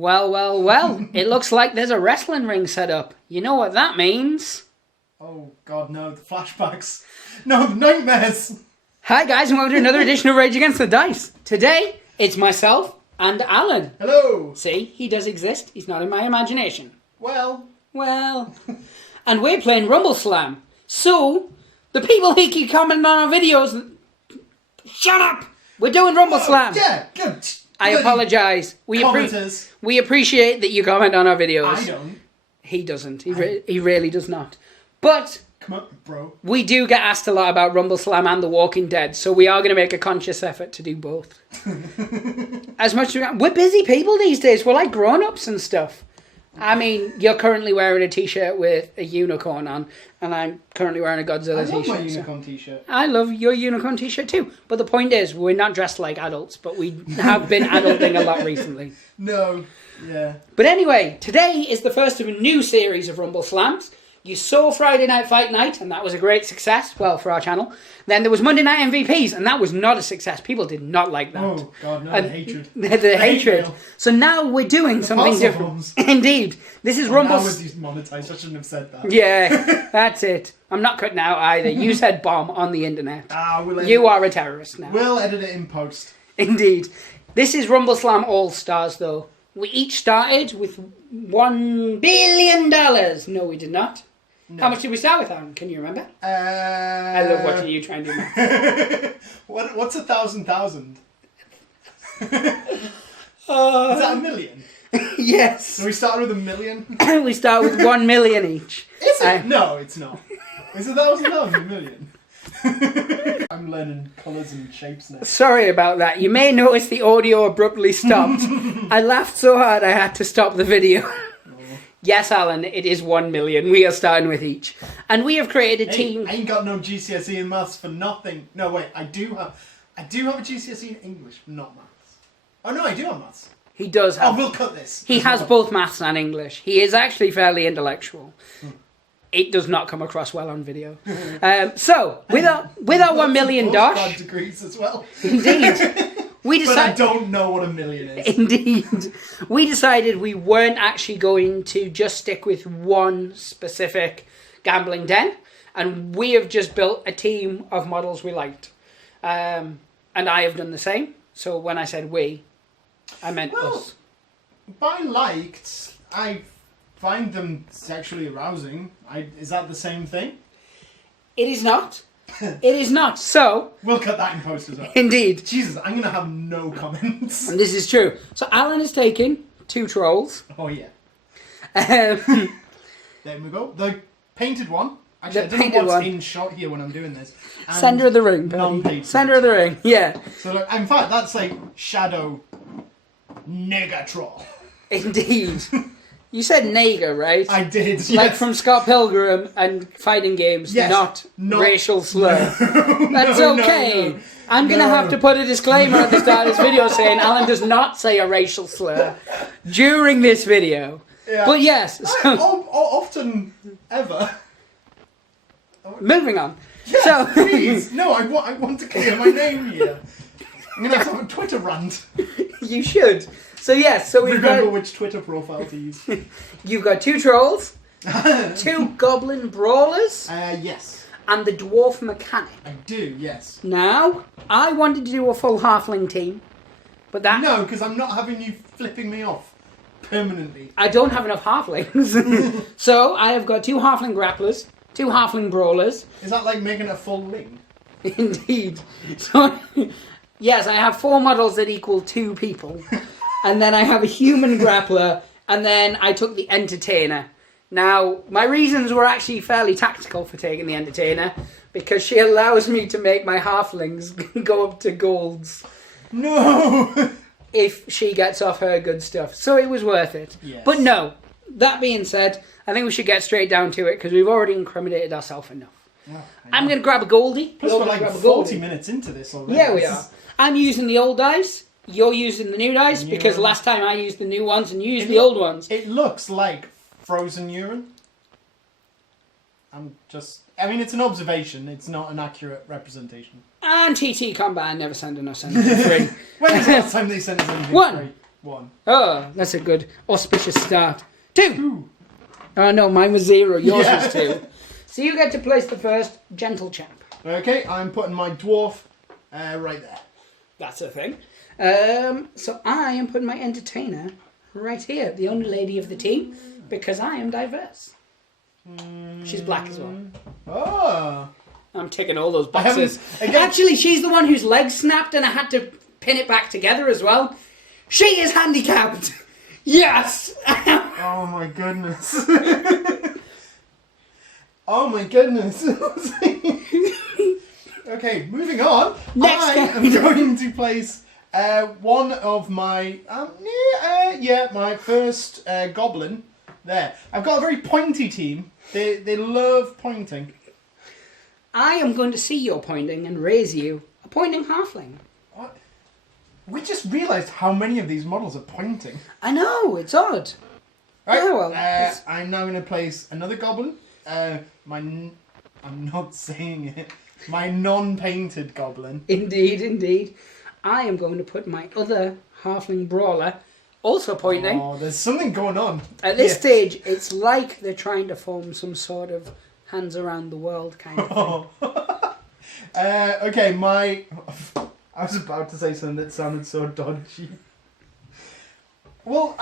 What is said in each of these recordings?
Well, well, well. It looks like there's a wrestling ring set up. You know what that means? Oh, God, no. The flashbacks. No, nightmares. Hi, guys, and welcome to another edition of Rage Against the Dice. Today, it's myself and Alan. Hello. See, he does exist. He's not in my imagination. Well. And we're playing Rumbleslam. So, the people who keep commenting on our videos... Shut up! We're doing Rumbleslam. Yeah, good. I apologise. We appreciate that you comment on our videos. I don't. He doesn't. He really does not. But... Come on, bro. We do get asked a lot about Rumbleslam and The Walking Dead, so we are going to make a conscious effort to do both. As much as we can. We're busy people these days. We're like grown-ups and stuff. I mean, you're currently wearing a t-shirt with a unicorn on, and I'm currently wearing a Godzilla t-shirt. I love my unicorn t-shirt. I love your unicorn t-shirt too. But the point is, we're not dressed like adults, but we have been adulting a lot recently. No, yeah. But anyway, today is the first of a new series of Rumbleslams. You saw Friday Night Fight Night, and that was a great success, well, for our channel. Then there was Monday Night MVPs, and that was not a success. People did not like that. Oh, God, no, the hatred. The hatred. So now we're doing something different. Indeed. This is Rumble... That was demonetized. I shouldn't have said that. Yeah, that's it. I'm not cutting out either. You said bomb on the internet. You are a terrorist now. We'll edit it in post. Indeed. This is Rumbleslam Allstars, though. We each started with $1 billion. No, we did not. No. How much did we start with, Aaron? Can you remember? I love watching you try and do math. What's 1,000,000? Is that a million? Yes. So we started with 1 million? We start with 1 million each. Is it? No, it's not. It's 1,000,000 million. I'm learning colours and shapes now. Sorry about that. You may notice the audio abruptly stopped. I laughed so hard I had to stop the video. Yes, Alan, it is 1 million. We are starting with each. And we have created a team... I ain't got no GCSE in maths for nothing. No, wait, I do have a GCSE in English, but not maths. Oh, no, I do have maths. He does have... Oh, we'll cut this. He has both maths and English. He is actually fairly intellectual. It does not come across well on video. So, with our 1 million dosh... degrees as well. Indeed. But I don't know what 1 million is. Indeed. We decided we weren't actually going to just stick with one specific gambling den. And we have just built a team of models we liked. And I have done the same. So when I said we, I meant us. By liked, I find them sexually arousing. Is that the same thing? It is not. It is not. So... We'll cut that in post as well. Indeed. Jesus, I'm going to have no comments. And this is true. So Alan has taken 2 trolls. Oh, yeah. There we go. The painted one. Actually, I don't know what's in shot here when I'm doing this. And Centre of the ring. Non-painted. Centre of the ring, yeah. So look, in fact, that's like Shadow Negatron. Indeed. You said nigger, right? I did, yes. Like from Scott Pilgrim and fighting games, yes. not racial slur. No, That's okay. No. I'm going to have to put a disclaimer at the start of this video saying Alan does not say a racial slur during this video. Yeah. But yes. So, often, ever. Moving on. Yeah, so, please. No, I want to clear my name here. I'm going to have a Twitter rant. You should. So yes, so we've Remember which Twitter profile to use. You've got 2 trolls, 2 goblin brawlers, yes, and the dwarf mechanic. I do, yes. Now, I wanted to do a full halfling team, but that... No, because I'm not having you flipping me off permanently. I don't have enough halflings. So, I have got 2 halfling grapplers, 2 halfling brawlers. Is that like making a full ring? Indeed. So, yes, I have 4 models that equal 2 people. And then I have a human grappler, and then I took the entertainer. Now, my reasons were actually fairly tactical for taking the entertainer, because she allows me to make my halflings go up to golds. No! If she gets off her good stuff. So it was worth it. Yes. But no, that being said, I think we should get straight down to it, because we've already incriminated ourselves enough. Oh, I'm going to grab a Goldie. Plus we're like 40 minutes into this already. Yeah, we are. I'm using the old dice. You're using the new dice, because last time I used the new ones and you used the old ones. It looks like frozen urine. I mean, it's an observation. It's not an accurate representation. And TTCombat never send enough send for free. When was the last time they sent us anything One. free? 1. Oh, that's a good auspicious start. 2. 2. Oh no, mine was 0. Yours Yeah. was 2. So you get to place the first gentle champ. Okay, I'm putting my dwarf right there. That's a thing. So I am putting my entertainer right here, the only lady of the team, because I am diverse. She's black as well. Oh. I'm ticking all those boxes. Again, Actually, she's the one whose leg snapped and I had to pin it back together as well. She is handicapped. Yes. oh my goodness. oh my goodness. Okay, moving on. Next I am going to place one of my my first goblin there. I've got a very pointy team. They love pointing. I am going to see your pointing and raise you a pointing halfling. What? We just realised how many of these models are pointing. I know, it's odd. Right, Yeah, well, I'm now going to place another goblin. I'm not saying it. My non-painted goblin. Indeed, indeed. I am going to put my other halfling brawler, also pointing. Oh, there's something going on. At this stage, it's like they're trying to form some sort of hands around the world kind of thing. Okay, I was about to say something that sounded so dodgy. Well,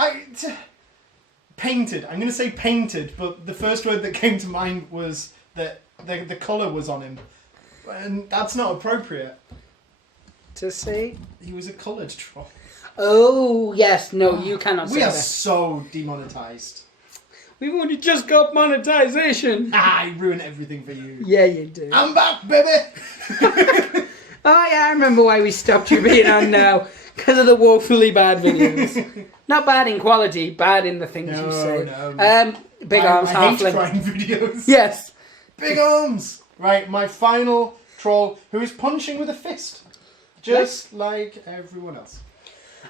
painted. I'm going to say painted, but the first word that came to mind was that the colour was on him. And that's not appropriate. To say? He was a coloured troll. Oh, yes. No, you cannot say We are that. so demonetised. We've only just got monetization. I ruin everything for you. Yeah, you do. I'm back, baby! Oh, yeah, I remember why we stopped you being on now. Because of the woefully bad videos. Not bad in quality, bad in the things you say. No. Big arms, I hate halfling. crime videos. Yes. Big arms! Right, my final troll, who is punching with a fist. Just like everyone else.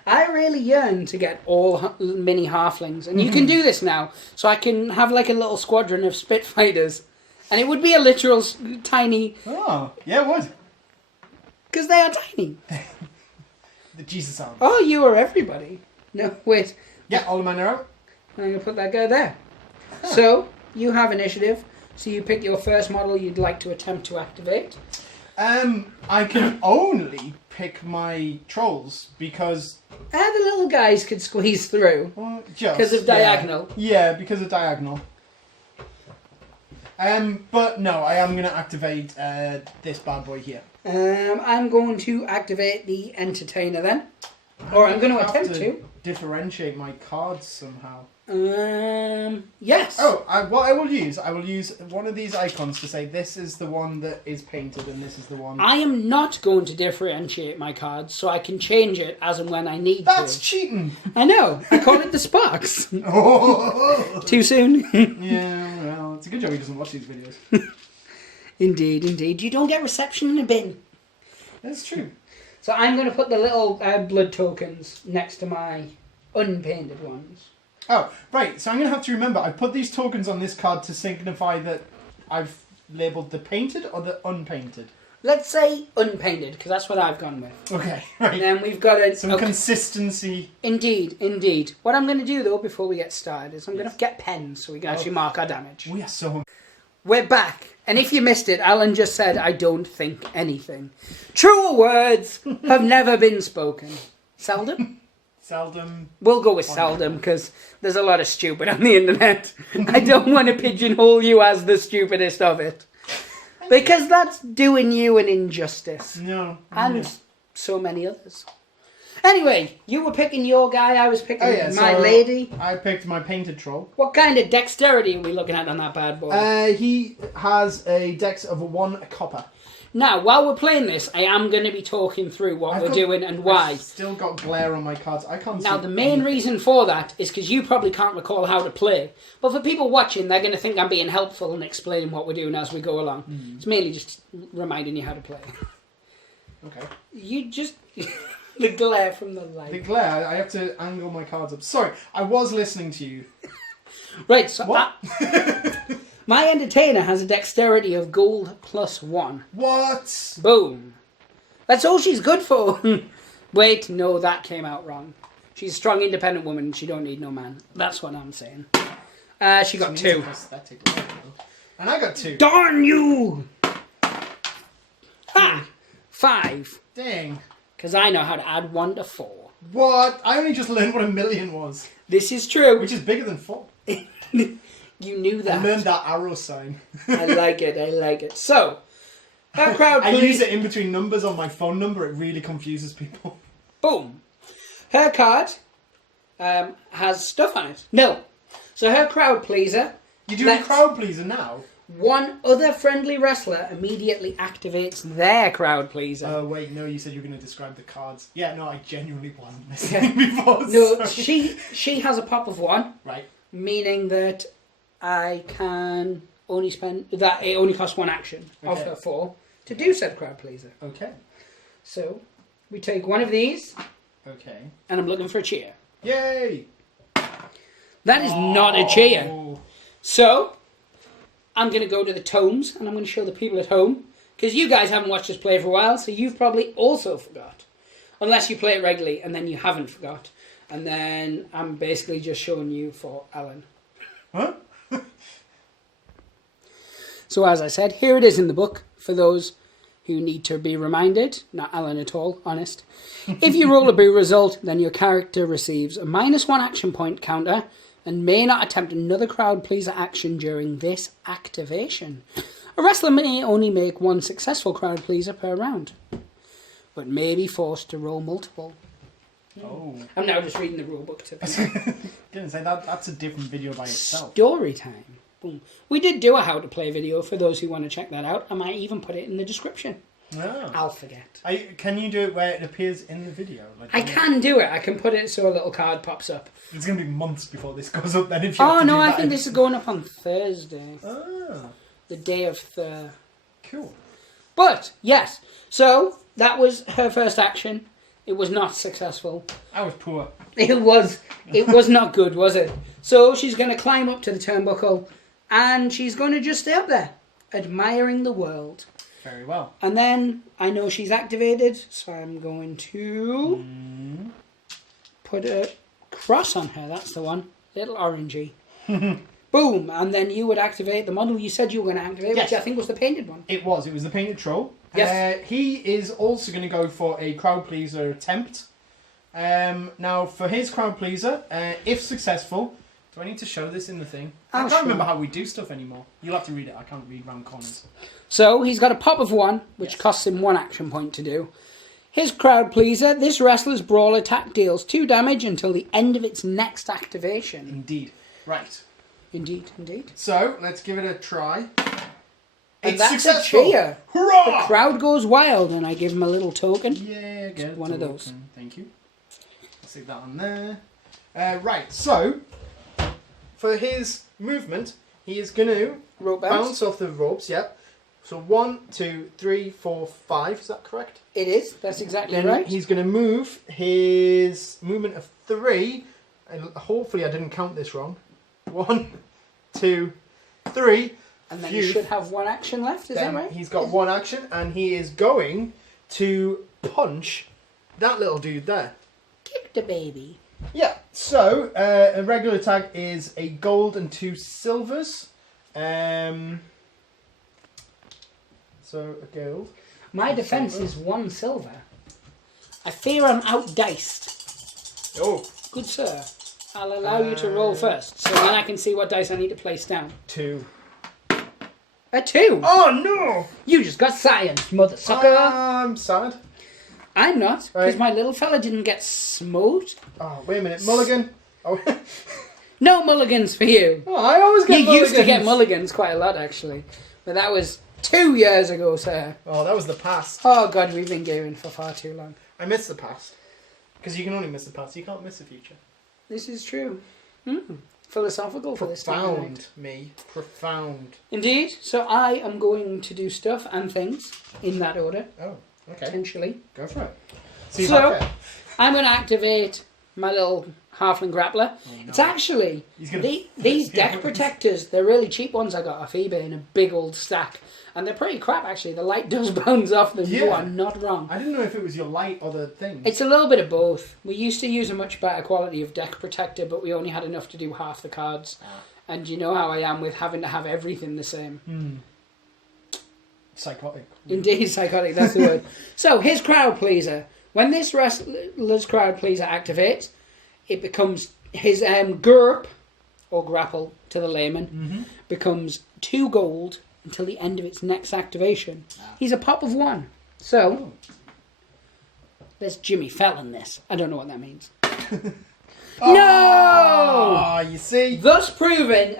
I really yearn to get all mini halflings. And you can do this now. So I can have like a little squadron of Spitfighters. And it would be a literal tiny... Oh, yeah, it would. Because they are tiny. The Jesus arm. Oh, you are everybody. No, wait. Yeah, all of mine are out. I'm going to put that guy there. Huh. So, you have initiative. So you pick your first model you'd like to attempt to activate. I can only pick my trolls because... the little guys could squeeze through. Because of diagonal. Yeah, because of diagonal. But no, I am going to activate this bad boy here. I'm going to activate the entertainer then. Or I'm going to attempt to. Differentiate my cards somehow. Yes. Oh, what I will use one of these icons to say this is the one that is painted and this is the one... I am not going to differentiate my cards, so I can change it as and when I need That's to. cheating! I know. I call it the sparks. Oh. Too soon? Yeah, well, it's a good job he doesn't watch these videos. Indeed, indeed. You don't get reception in a bin. That's true. So I'm going to put the little blood tokens next to my unpainted ones. Oh, right. So I'm going to have to remember, I put these tokens on this card to signify that I've labelled the painted or the unpainted. Let's say unpainted, because that's what I've gone with. Okay, right. And then we've got some consistency. Indeed, indeed. What I'm going to do, though, before we get started, is I'm going to get pens so we can actually mark our damage. We are so... We're back. And if you missed it, Alan just said, I don't think anything. Truer words have never been spoken. Seldom? Seldom. We'll go with seldom, because there's a lot of stupid on the internet. I don't want to pigeonhole you as the stupidest of it. Because that's doing you an injustice. No. And so many others. Anyway, you were picking your guy, I was picking my lady. I picked my painted troll. What kind of dexterity are we looking at on that bad boy? He has a dex of 1 copper. Now, while we're playing this, I am going to be talking through what we're doing and why. I've still got glare on my cards. I can't see. Now, the main reason for that is because you probably can't recall how to play. But for people watching, they're going to think I'm being helpful and explaining what we're doing as we go along. It's mainly just reminding you how to play. Okay. You just... the glare from the light. The glare, I have to angle my cards up. Sorry, I was listening to you. Right, so... What? My entertainer has a dexterity of gold +1. What? Boom. That's all she's good for. Wait, no, that came out wrong. She's a strong, independent woman. She don't need no man. That's what I'm saying. She got Needs 2. a prosthetic leg, though. And I got 2. Darn you! Ha! 5. Dang. Because I know how to add 1 to 4. What? I only just learned what a million was. This is true. Which is bigger than 4. You knew that. I learned that arrow sign. I like it. I like it. So, her crowd I pleaser. use it in between numbers on my phone number. It really confuses people. Boom. Her card has stuff on it. No. So her crowd pleaser. You're doing crowd pleaser now? One other friendly wrestler immediately activates their crowd pleaser. Oh, wait, no, you said you were going to describe the cards. Yeah, no, I genuinely wasn't listening before. No, sorry. she has a pop of 1. Right. Meaning that I can only spend... That it only costs 1 action of her 4 to do said crowd pleaser. Okay. So, we take 1 of these. Okay. And I'm looking for a cheer. Yay! That is not a cheer. So, I'm going to go to the tomes and I'm going to show the people at home. Because you guys haven't watched us play for a while, so you've probably also forgot. Unless you play it regularly and then you haven't forgot. And then I'm basically just showing you for Alan. Huh? So as I said, here it is in the book for those who need to be reminded. Not Alan at all, honest. If you roll a boo result, then your character receives a -1 action point counter and may not attempt another crowd pleaser action during this activation. A wrestler may only make 1 successful crowd pleaser per round, but may be forced to roll multiple. Oh. I'm now just reading the rule book to Didn't say that. That's a different video by itself. Story time. Boom. We did do a how to play video for those who want to check that out. I might even put it in the description. Oh. I'll forget. Can you do it where it appears in the video? Like, I can do it. I can put it so a little card pops up. It's going to be months before this goes up then. If you Oh no, I think this is going up on Thursday. Ah. The day of the... Cool. But, yes. So, that was her first action. It was not successful. I was poor. It was not good, was it? So, she's going to climb up to the turnbuckle and she's going to just stay up there, admiring the world. Very well. And then, I know she's activated, so I'm going to put a cross on her. That's the one. Little orangey. Boom. And then you would activate the model you said you were going to activate, Yes. which I think was the painted one. It was the painted troll. Yes. He is also going to go for a crowd pleaser attempt. Now, for his crowd pleaser, if successful... Do I need to show this in the thing? I can't remember how we do stuff anymore. You'll have to read it. I can't read round corners. So, he's got a pop of 1, which costs him 1 action point to do. His crowd pleaser, this wrestler's brawl attack deals 2 damage until the end of its next activation. Indeed. Right. Indeed, indeed. So, let's give it a try. And It's that's successful. a cheer. Hurrah! The crowd goes wild, and I give him a little token. Yeah, get one of those. Thank you. Stick that on there. Right, so for his movement, he is going to Rope bounce off the ropes. Yep. So 1, 2, 3, 4, 5. Is that correct? It is. That's exactly Then right. he's going to move his movement of 3. And hopefully, I didn't count this wrong. 1, 2, 3. And then he should have 1 action left. Is that right? He's got 1 action, and he is going to punch that little dude there. Kick the baby. Yeah, so a regular attack is a gold and 2 silvers. So a gold. My defense is 1 silver. I fear I'm outdiced. Oh. Good sir. I'll allow you to roll first, so then I can see what dice I need to place down. 2. A 2. Oh no! You just got science, mother sucker. I'm sad. I'm not, because Right. my little fella didn't get smoked. Oh, wait a minute. Mulligan. Oh, No mulligans for you. oh I always get You mulligans. used to get mulligans quite a lot, actually. But that was 2 years ago, sir. Oh, that was the past. Oh, God, we've been gaming for far too long. I miss the past. Because you can only miss the past. You can't miss the future. This is true. Philosophical for this time of Profound, night. me. Profound. Indeed. So I am going to do stuff and things in that order, Oh, okay. potentially. Go for it. See if So- I can. I'm going to activate my little halfling grappler. Oh, no. It's actually, these deck protectors, they're really cheap ones I got off eBay in a big old stack. And they're pretty crap, actually. The light does bounce off them. You are not wrong. I didn't know if it was your light or the thing. It's a little bit of both. We used to use a much better quality of deck protector, but we only had enough to do half the cards. And you know how I am with having to have everything the same. Psychotic. Indeed, psychotic, that's the word. So, his crowd pleaser. When this wrestler's crowd pleaser activates, it becomes his GURP, or grapple to the layman, becomes 2 gold until the end of its next activation. He's a pop of 1. So, there's Jimmy Fallon this. I don't know what that means. No! You see? Thus proving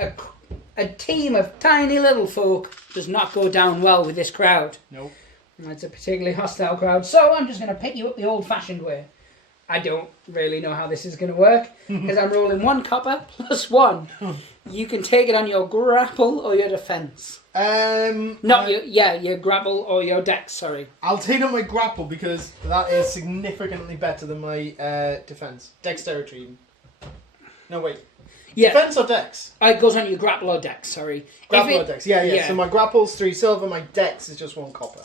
a team of tiny little folk does not go down well with this crowd. Nope. It's a particularly hostile crowd. So I'm just going to pick you up the old-fashioned way. I don't really know how this is going to work, because I'm rolling 1 copper plus 1. You can take it on your grapple or your defense. Your grapple or your dex, sorry. I'll take on my grapple because that is significantly better than my defense. Dexterity even. No, wait. Yeah. Defense or dex? It goes on your grapple or dex, sorry. Grapple or dex, yeah. So my grapple's 3 silver, my dex is just 1 copper.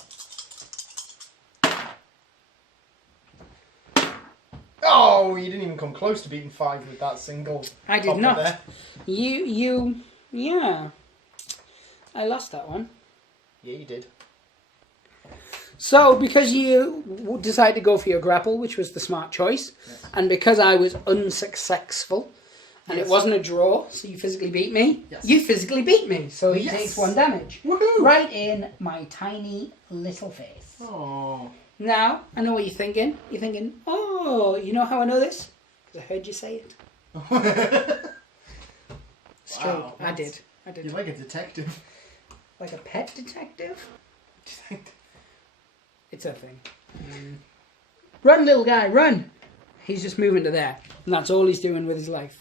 Oh, you didn't even come close to beating 5 with that single. I did not. There. Yeah. I lost that one. Yeah, you did. So, because you decided to go for your grapple, which was the smart choice, and because I was unsuccessful, and it wasn't a draw, so you physically beat me, you physically beat me, so he takes 1 damage. Woohoo! Right in my tiny little face. Oh. Now, I know what you're thinking. You're thinking, oh, you know how I know this? Because I heard you say it. It's true. I did. You're like a detective. Like a pet detective? It's a thing. Run, little guy, run! He's just moving to there. And that's all he's doing with his life.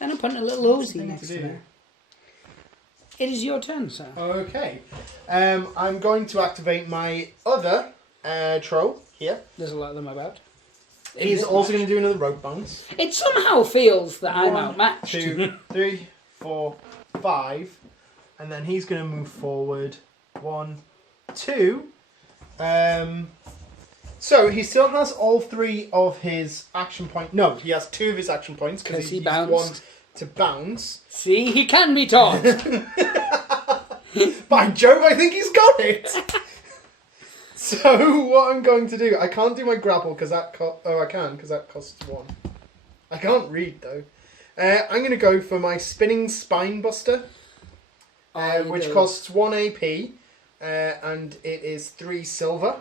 And I'm putting a little Ozy next to there. It is your turn, sir. Okay. I'm going to activate my other troll here. There's a lot of them about. He's also going to do another rope bounce. It somehow feels that I'm outmatched. 2, 3, 4, 5. And then he's going to move forward. 1, 2. So he still has all 3 of his action points. No, he has 2 of his action points because he used 1 to bounce. See, he can be taught. By Jove, I think he's got it. So what I'm going to do, I can't do my grapple because that I can because that costs 1. I can't read though. I'm going to go for my spinning spine buster, which costs 1 AP, and it is 3 silver.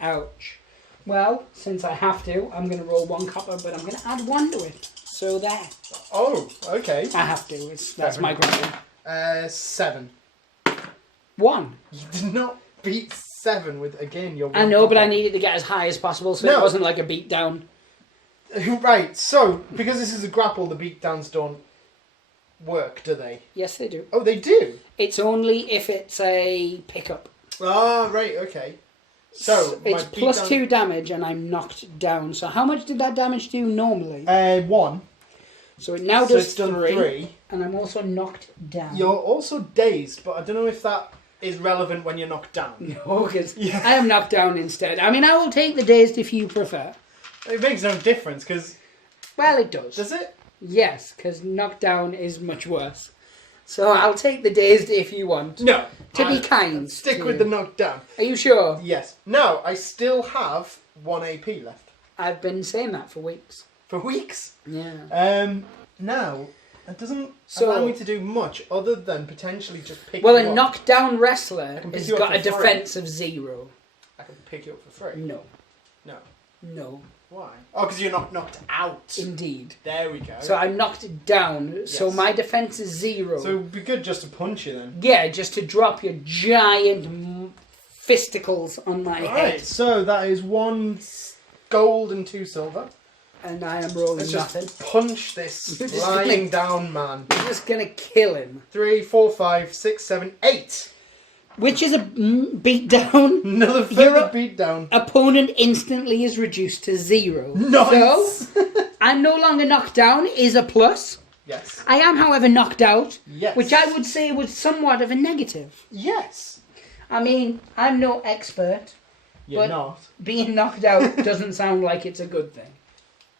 Ouch. Well, since I have to, I'm going to roll 1 copper, but I'm going to add 1 to it. So there. Oh, okay. I have to. That's my grapple. 7. 1. You did not beat 7 with, again, your 1 I know, copper. but I needed to get as high as possible, so it wasn't like a beatdown. Right, so, because this is a grapple, the beatdowns don't work, do they? Yes, they do. Oh, they do? It's only if it's a pickup. Ah, right, okay. So, it's plus 2 damage and I'm knocked down. So how much did that damage do normally? 1. So it now does it's done 3. And I'm also knocked down. You're also dazed, but I don't know if that is relevant when you're knocked down. No, because I am knocked down instead. I mean, I will take the dazed if you prefer. It makes no difference, because... Well, it does. Does it? Yes, because knocked down is much worse. So I'll take the dazed if you want. No. To be kind. Stick with the knocked down. Are you sure? Yes. No, I still have 1 AP left. I've been saying that for weeks. For weeks? Yeah. Now, it doesn't allow me to do much other than potentially just pick Well, you a up. knocked down wrestler has you up got a for free. defense of 0. I can pick you up for free. No. No. No. Why? Oh, because you're not knocked out. Indeed. There we go. So I'm knocked down, so Yes. my defense is 0. So it'd be good just to punch you then. Yeah, just to drop your giant fisticles on my head. Right, so that is 1 gold and 2 silver. And I am rolling Let's nothing. just punch this You're just lying down man. I'm just going to kill him. 3, 4, 5, 6, 7, 8. which is a beatdown. Another further beatdown. Opponent instantly is reduced to 0. Nice. So, I'm no longer knocked down is a plus. Yes. I am, however, knocked out, Yes. which I would say was somewhat of a negative. Yes. I mean, I'm no expert, You're but not. being knocked out doesn't sound like it's a good thing.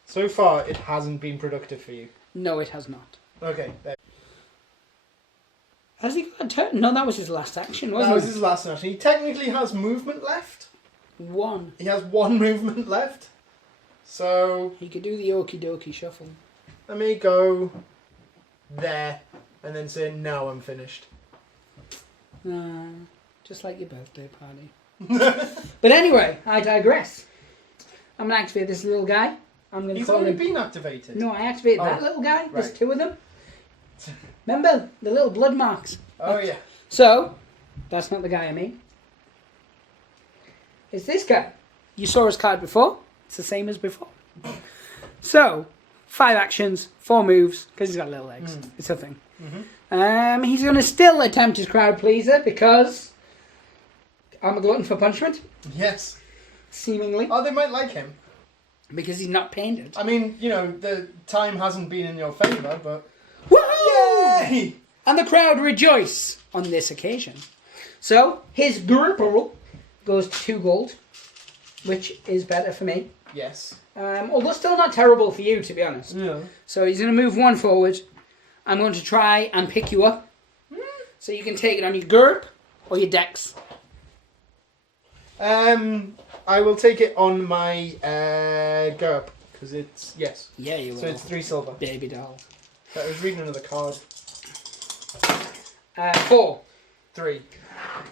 So far, it hasn't been productive for you. No, it has not. Okay. Has he got a turn? No, that was his last action, wasn't That was it? his last action. He technically has movement left. 1. He has 1 movement left. So, He could do the okie dokie shuffle. let me go there and then say, no, I'm finished. Just like your birthday party. But anyway, I digress. I'm going to activate this little guy. I'm going to He's call already him... been activated. No, I activated that Oh, little guy. There's right. 2 of them. Remember the little blood marks? Oh, yeah. So, that's not the guy I mean. It's this guy. You saw his card before. It's the same as before. So, 5 actions, 4 moves, because he's got little legs. It's a thing. Mm-hmm. He's going to still attempt his crowd pleaser because I'm a glutton for punishment, Yes. seemingly, Oh, they might like him. because he's not painted. I mean, you know, the time hasn't been in your favour, but... Woohoo! Yay! And the crowd rejoice on this occasion. So, his group goes to 2 gold, which is better for me. Yes. Although still not terrible for you, to be honest. Yeah. So he's going to move 1 forward. I'm going to try and pick you up. So you can take it on your GURP or your dex. I will take it on my GURP, because it's... Yes. Yeah, you will. So it's 3 silver. Baby doll. I was reading another card. 4. 3.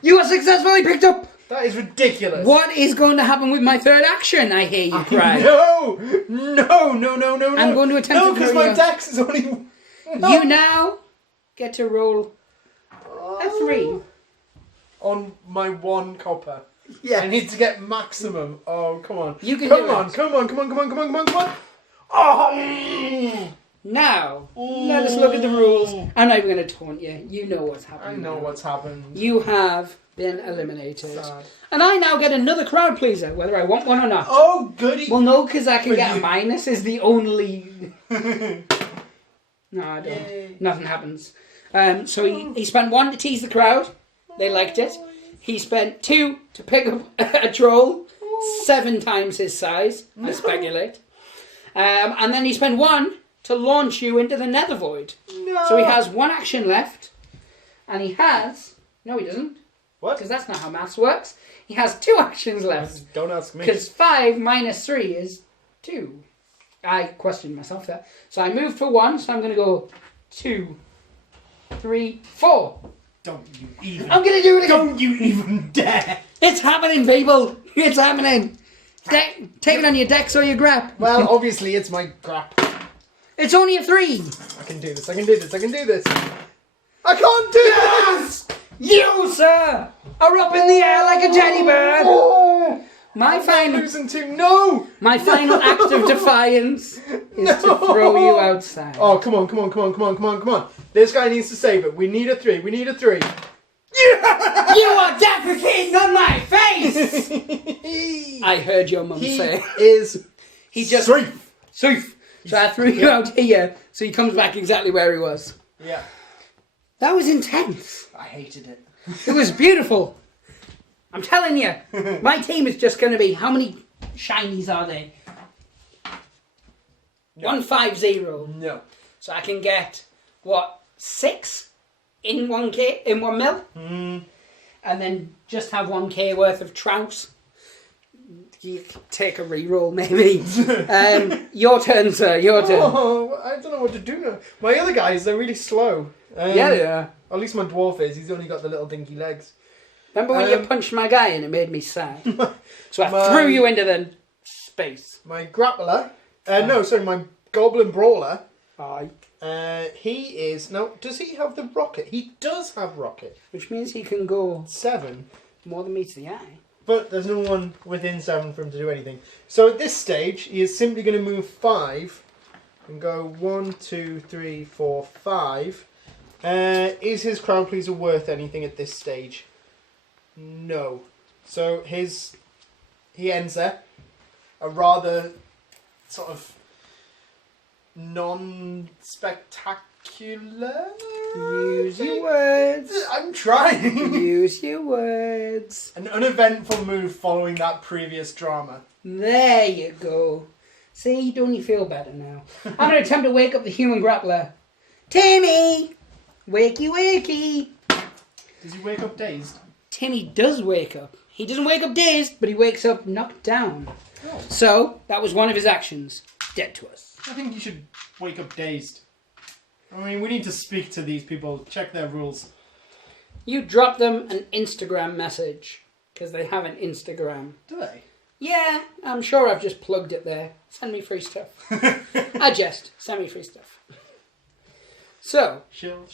You are successfully picked up! That is ridiculous. What is going to happen with my 3rd action? I hear you cry. No! No, no, no, no, no. I'm going to attempt No, to because carry my on. dex is only... No. You now get to roll a 3. On my 1 copper. Yeah. I need to get maximum. Oh, come on. You can come do on, it. come on, come on, come on, come on, come on, come on. Oh! Now, let us look at the rules. I'm not even going to taunt you. You know what's I happening. know now. what's happened. You have been eliminated. Sad. And I now get another crowd pleaser, whether I want one or not. Oh, goody. Well, no, because I can But get a you- minus is the only... No, I don't. Yay. Nothing happens. So he spent 1 to tease the crowd. They liked it. He spent 2 to pick up a troll. 7 times his size, I speculate. And then he spent 1 to launch you into the nether void. No. So he has 1 action left. And he has... No, he doesn't. What? Because that's not how maths works. He has 2 actions left. Don't ask me. Because 5 minus 3 is 2. I questioned myself there. So I moved for 1, so I'm going to go 2, 3, 4. Don't you even... I'm going to do it again. Don't you even dare. It's happening, people. It's happening. Take it on your dex or your grap. Well, obviously it's my crap. It's only a 3. I can do this, I can do this, I can do this. I can't do this! You, sir, are up in the air like a teddy bird. Oh, My I'm final losing to... No! My final act of defiance is to throw you outside. Oh, come on, come on, come on, come on, come on, come on. This guy needs to save it. We need a 3, we need a 3. Yeah! You are defecating on my face! I heard your mum He say. is... He just... safe. Safe. So I threw you out here, so he comes back exactly where he was. Yeah. That was intense. I hated it. It was beautiful. I'm telling you, my team is just going to be... How many shinies are they? No. 150. No. So I can get, what, 6 in 1k, in 1 mil? Mm. And then just have 1k worth of trouse. You take a reroll, maybe. Your turn, sir. Your turn. Oh, I don't know what to do now. My other guys, they're really slow. Yeah. At least my dwarf is. He's only got the little dinky legs. Remember when you punched my guy and it made me sad? So I My- threw you into the space. My grappler... no, sorry, my goblin brawler. Aye. He is... No, does he have the rocket? He does have rocket. Which means he can go 7. more than meets the eye. But there's no one within 7 for him to do anything. So at this stage, he is simply going to move 5 and go 1, 2, 3, 4, 5. Is his crowd pleaser worth anything at this stage? No. So he ends there. A rather sort of non-spectacular. Use your words. I'm trying. Use your words. An uneventful move following that previous drama. There you go. See, don't you feel better now? I'm going to attempt to wake up the human grappler. Timmy! Wakey, wakey! Does he wake up dazed? Timmy does wake up. He doesn't wake up dazed, but he wakes up knocked down. Oh. So, that was one of his actions. Dead to us. I think you should wake up dazed. I mean, we need to speak to these people, check their rules. You drop them an Instagram message, because they have an Instagram. Do they? Yeah, I'm sure I've just plugged it there. Send me free stuff. I jest. Send me free stuff. So. Chill.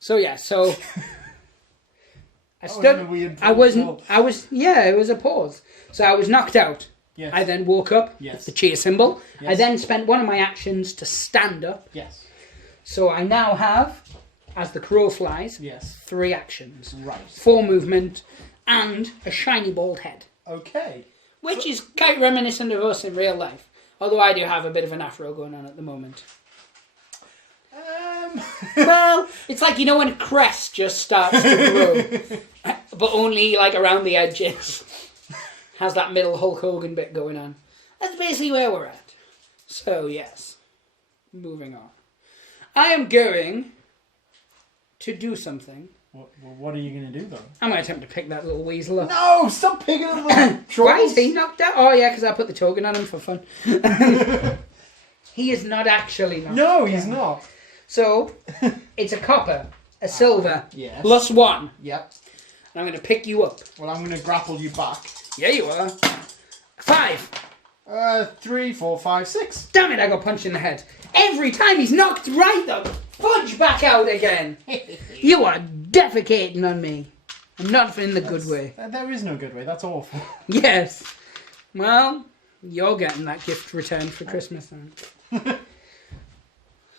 So yeah, so. Yeah, it was a pause. So I was knocked out. Yes. I then woke up with the cheer symbol. Yes. I then spent one of my actions to stand up. Yes. So I now have, as the crow flies, 3 actions. Right. 4 movement and a shiny bald head. Okay. Which is quite reminiscent of us in real life. Although I do have a bit of an afro going on at the moment. Well, it's like, you know, when a crest just starts to grow. But only like around the edges. Has that middle Hulk Hogan bit going on. That's basically where we're at. So, yes. Moving on. I am going to do something. What are you going to do, though? I'm going to attempt to pick that little weasel up. No! Stop picking up the trolls! Why is he knocked out? Oh, yeah, because I put the token on him for fun. He is not actually knocked No, out. he's not. So, it's a copper, a silver, yes. plus 1. Yep. And I'm going to pick you up. Well, I'm going to grapple you back. Yeah, you are. 5. 3, 4, 5, 6. Damn it, I got punched in the head. Every time he's knocked right the fudge back out again. You are defecating on me. And not in the good way. There is no good way. That's awful. Yes. Well, you're getting that gift returned for Christmas then.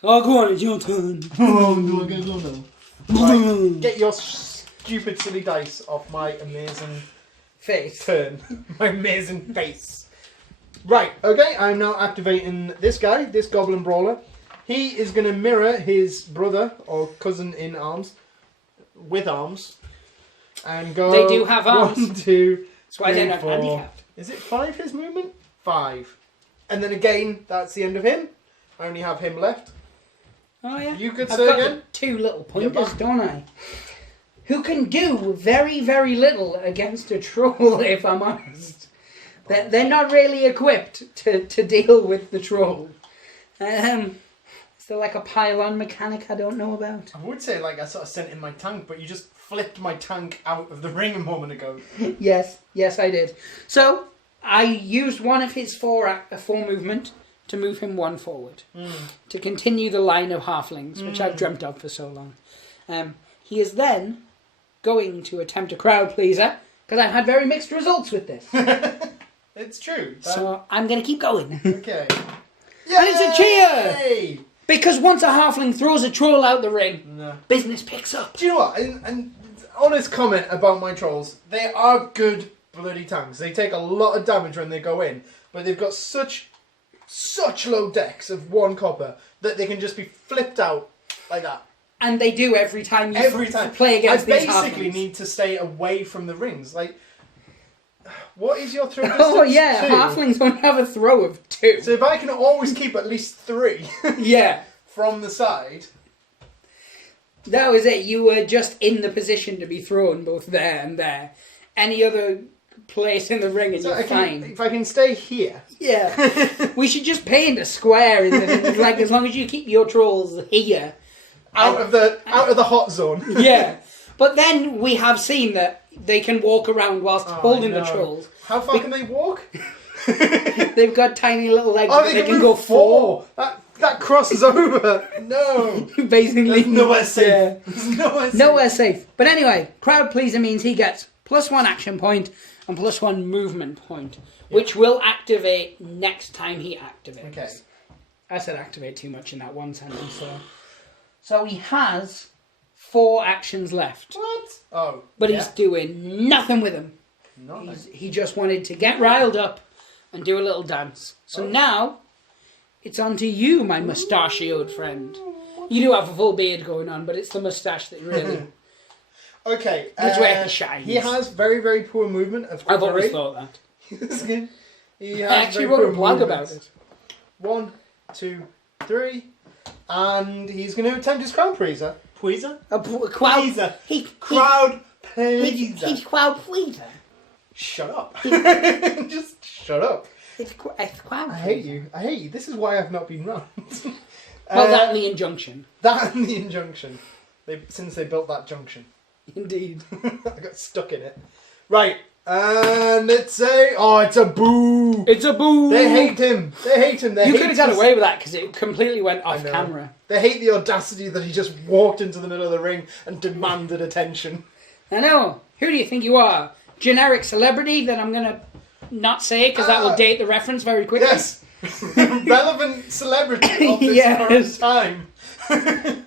Oh, go on, it's your turn. Oh, do I get go now? Right, get your stupid silly dice off my amazing face. Turn. My amazing face. Right, okay, I'm now activating this guy, this Goblin Brawler. He is going to mirror his brother or cousin in arms, with arms, and go. They do have arms. 1, 2, That's why 3, they're not 4. handicapped. Is it 5 his movement? 5. And then again, that's the end of him. I only have him left. Oh yeah. You could I've say got again? the 2 little pointers, don't I? Who can do very, very little against a troll, if I'm honest. They're not really equipped to deal with the troll. Is there like a pylon mechanic I don't know about? I would say like I sort of sent in my tank, but you just flipped my tank out of the ring a moment ago. Yes, I did. So, I used one of his 4 movement to move him 1 forward. To continue the line of halflings, which I've dreamt of for so long. He is then going to attempt a crowd pleaser, because I've had very mixed results with this. It's true. So I'm going to keep going. Okay. Yay! And it's a cheer! Because once a halfling throws a troll out the ring, business picks up. Do you know what? And honest comment about my trolls, they are good bloody tanks. They take a lot of damage when they go in, but they've got such low decks of 1 copper that they can just be flipped out like that. And they do every time you play against these halflings. I basically need to stay away from the rings. Like, what is your throw distance? Oh yeah, 2? Halflings don't have a throw of 2. So if I can always keep at least 3 from the side. That was it. You were just in the position to be thrown both there and there. Any other place in the ring and you're fine. If I can stay here. Yeah. We should just paint a square in the, like, as long as you keep your trolls here. Out of the hot zone. Yeah. But then we have seen that they can walk around whilst holding the trolls. How far can they walk? They've got tiny little legs that they can go 4. That crosses over. No. Basically. There's nowhere safe. Yeah. Nowhere safe. But anyway, crowd pleaser means he gets +1 action point and +1 movement point, which will activate next time he activates. Okay. I said activate too much in that one sentence. So he has 4 actions left. What? Oh. But he's doing nothing with them. Nothing. He just wanted to get riled up and do a little dance. So now, it's on to you, my mustachioed friend. You do have a full beard going on, but it's the moustache that really... Okay. That's where he shines. He has very, very poor movement. I've always thought that. He has I actually very wrote a poor blog movement. about it. 1, 2, 3. And he's going to attempt his crowd pleaser. Pleaser? Pleaser. Crowd pleaser. He's crowd pleaser. Shut up. Just shut up. It's crowd I hate you. I hate you. This is why I've not been round. Well, that and the injunction. That and the injunction. Since they built that junction. Indeed. I got stuck in it. Right. And it's a boo. It's a boo. They hate him. You could have got away with that because it completely went off camera. They hate the audacity that he just walked into the middle of the ring and demanded attention. I know. Who do you think you are? Generic celebrity that I'm going to not say because that will date the reference very quickly. Yes. Relevant celebrity of this current time.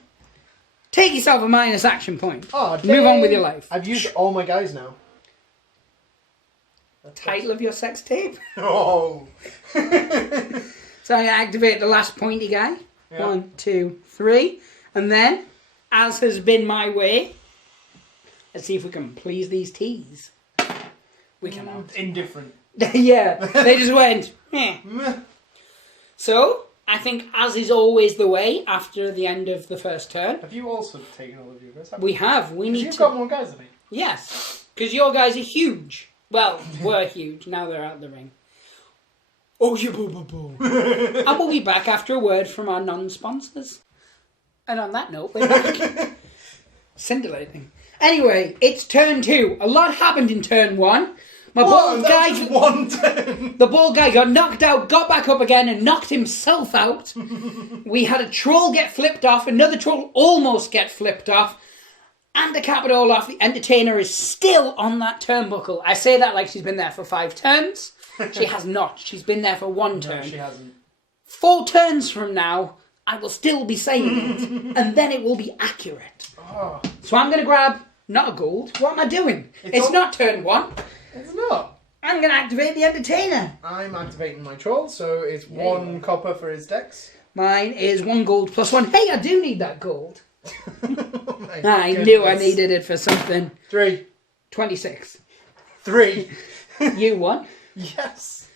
Take yourself a minus action point. Oh, move on with your life. I've used all my guys now. Title of your sex tape. Oh. So I'm going to activate the last pointy guy. Yeah. 1, 2, 3. And then, as has been my way, let's see if we can please these T's. We cannot. Indifferent. Yeah, they just went, eh. So, I think as is always the way after the end of the first turn. Have you also taken all of your guys? We have. We need you've to... got more guys than me. Yes, because your guys are huge. Well, were huge. Now they're out of the ring. Oh, you boo boo boo. And we'll be back after a word from our non-sponsors. And on that note, we're back. Scintillating. Anyway, it's turn 2. A lot happened in turn 1. My bald guy, just one turn. The bald guy got knocked out, got back up again, and knocked himself out. We had a troll get flipped off, another troll almost get flipped off, and to cap it all off, the entertainer is still on that turnbuckle. I say that like she's been there for 5 turns. She has not. She's been there for 1 turn. No, she hasn't. 4 turns from now, I will still be saying it, and then it will be accurate. Oh. So I'm going to grab, not a gold. What am I doing? It's not turn 1. It's not. I'm going to activate the entertainer. I'm activating my troll, so it's 1 copper for his dex. Mine is 1 gold plus 1. Hey, I do need that gold. Oh I knew I needed it for something. 3. 26. 3. You won. Yes.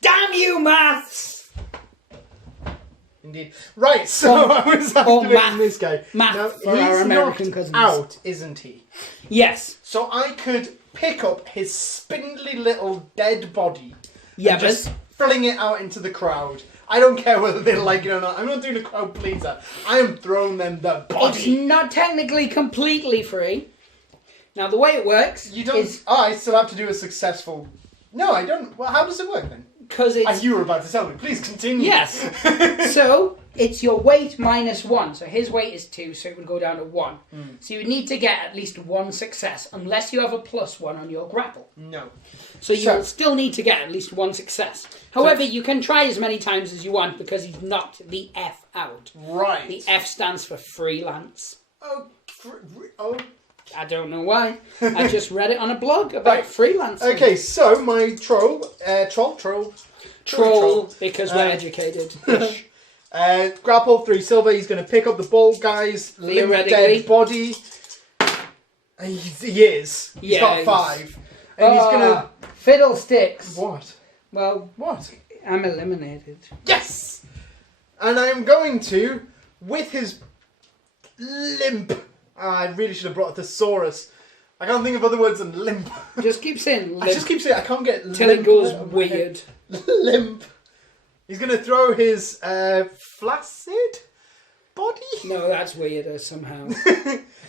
Damn you, maths! Indeed. Right, so I was activating this guy. Math for our American cousins. Out, isn't he? Yes. So I could pick up his spindly little dead body and just fling it out into the crowd. I don't care whether they like it or not. I'm not doing a crowd pleaser. I am throwing them the body. It's not technically completely free. Now, the way it works is... Oh, I still have to do a successful... No, I don't. Well, how does it work then? Because it's... You were about to tell me. Please continue. Yes. So, it's your weight minus 1. So his weight is 2, so it would go down to 1. So you need to get at least 1 success, unless you have a +1 on your grapple. No. So you will still need to get at least 1 success. However, you can try as many times as you want because he's knocked the F out. Right. The F stands for freelance. Oh. I don't know why. I just read it on a blog about freelancing. Okay, so my troll, because we're educated. Grapple 3 silver. He's going to pick up the bald guy's limp dead body. He is. He's got 5. And he's going to... Fiddlesticks. What? Well, what? I'm eliminated. Yes! And I'm going to, with his limp... I really should have brought a thesaurus. I can't think of other words than limp. Just keep saying limp. I just keep saying I can't get limp. Till it goes weird. Limp. He's going to throw his flaccid body? No, that's weirder somehow.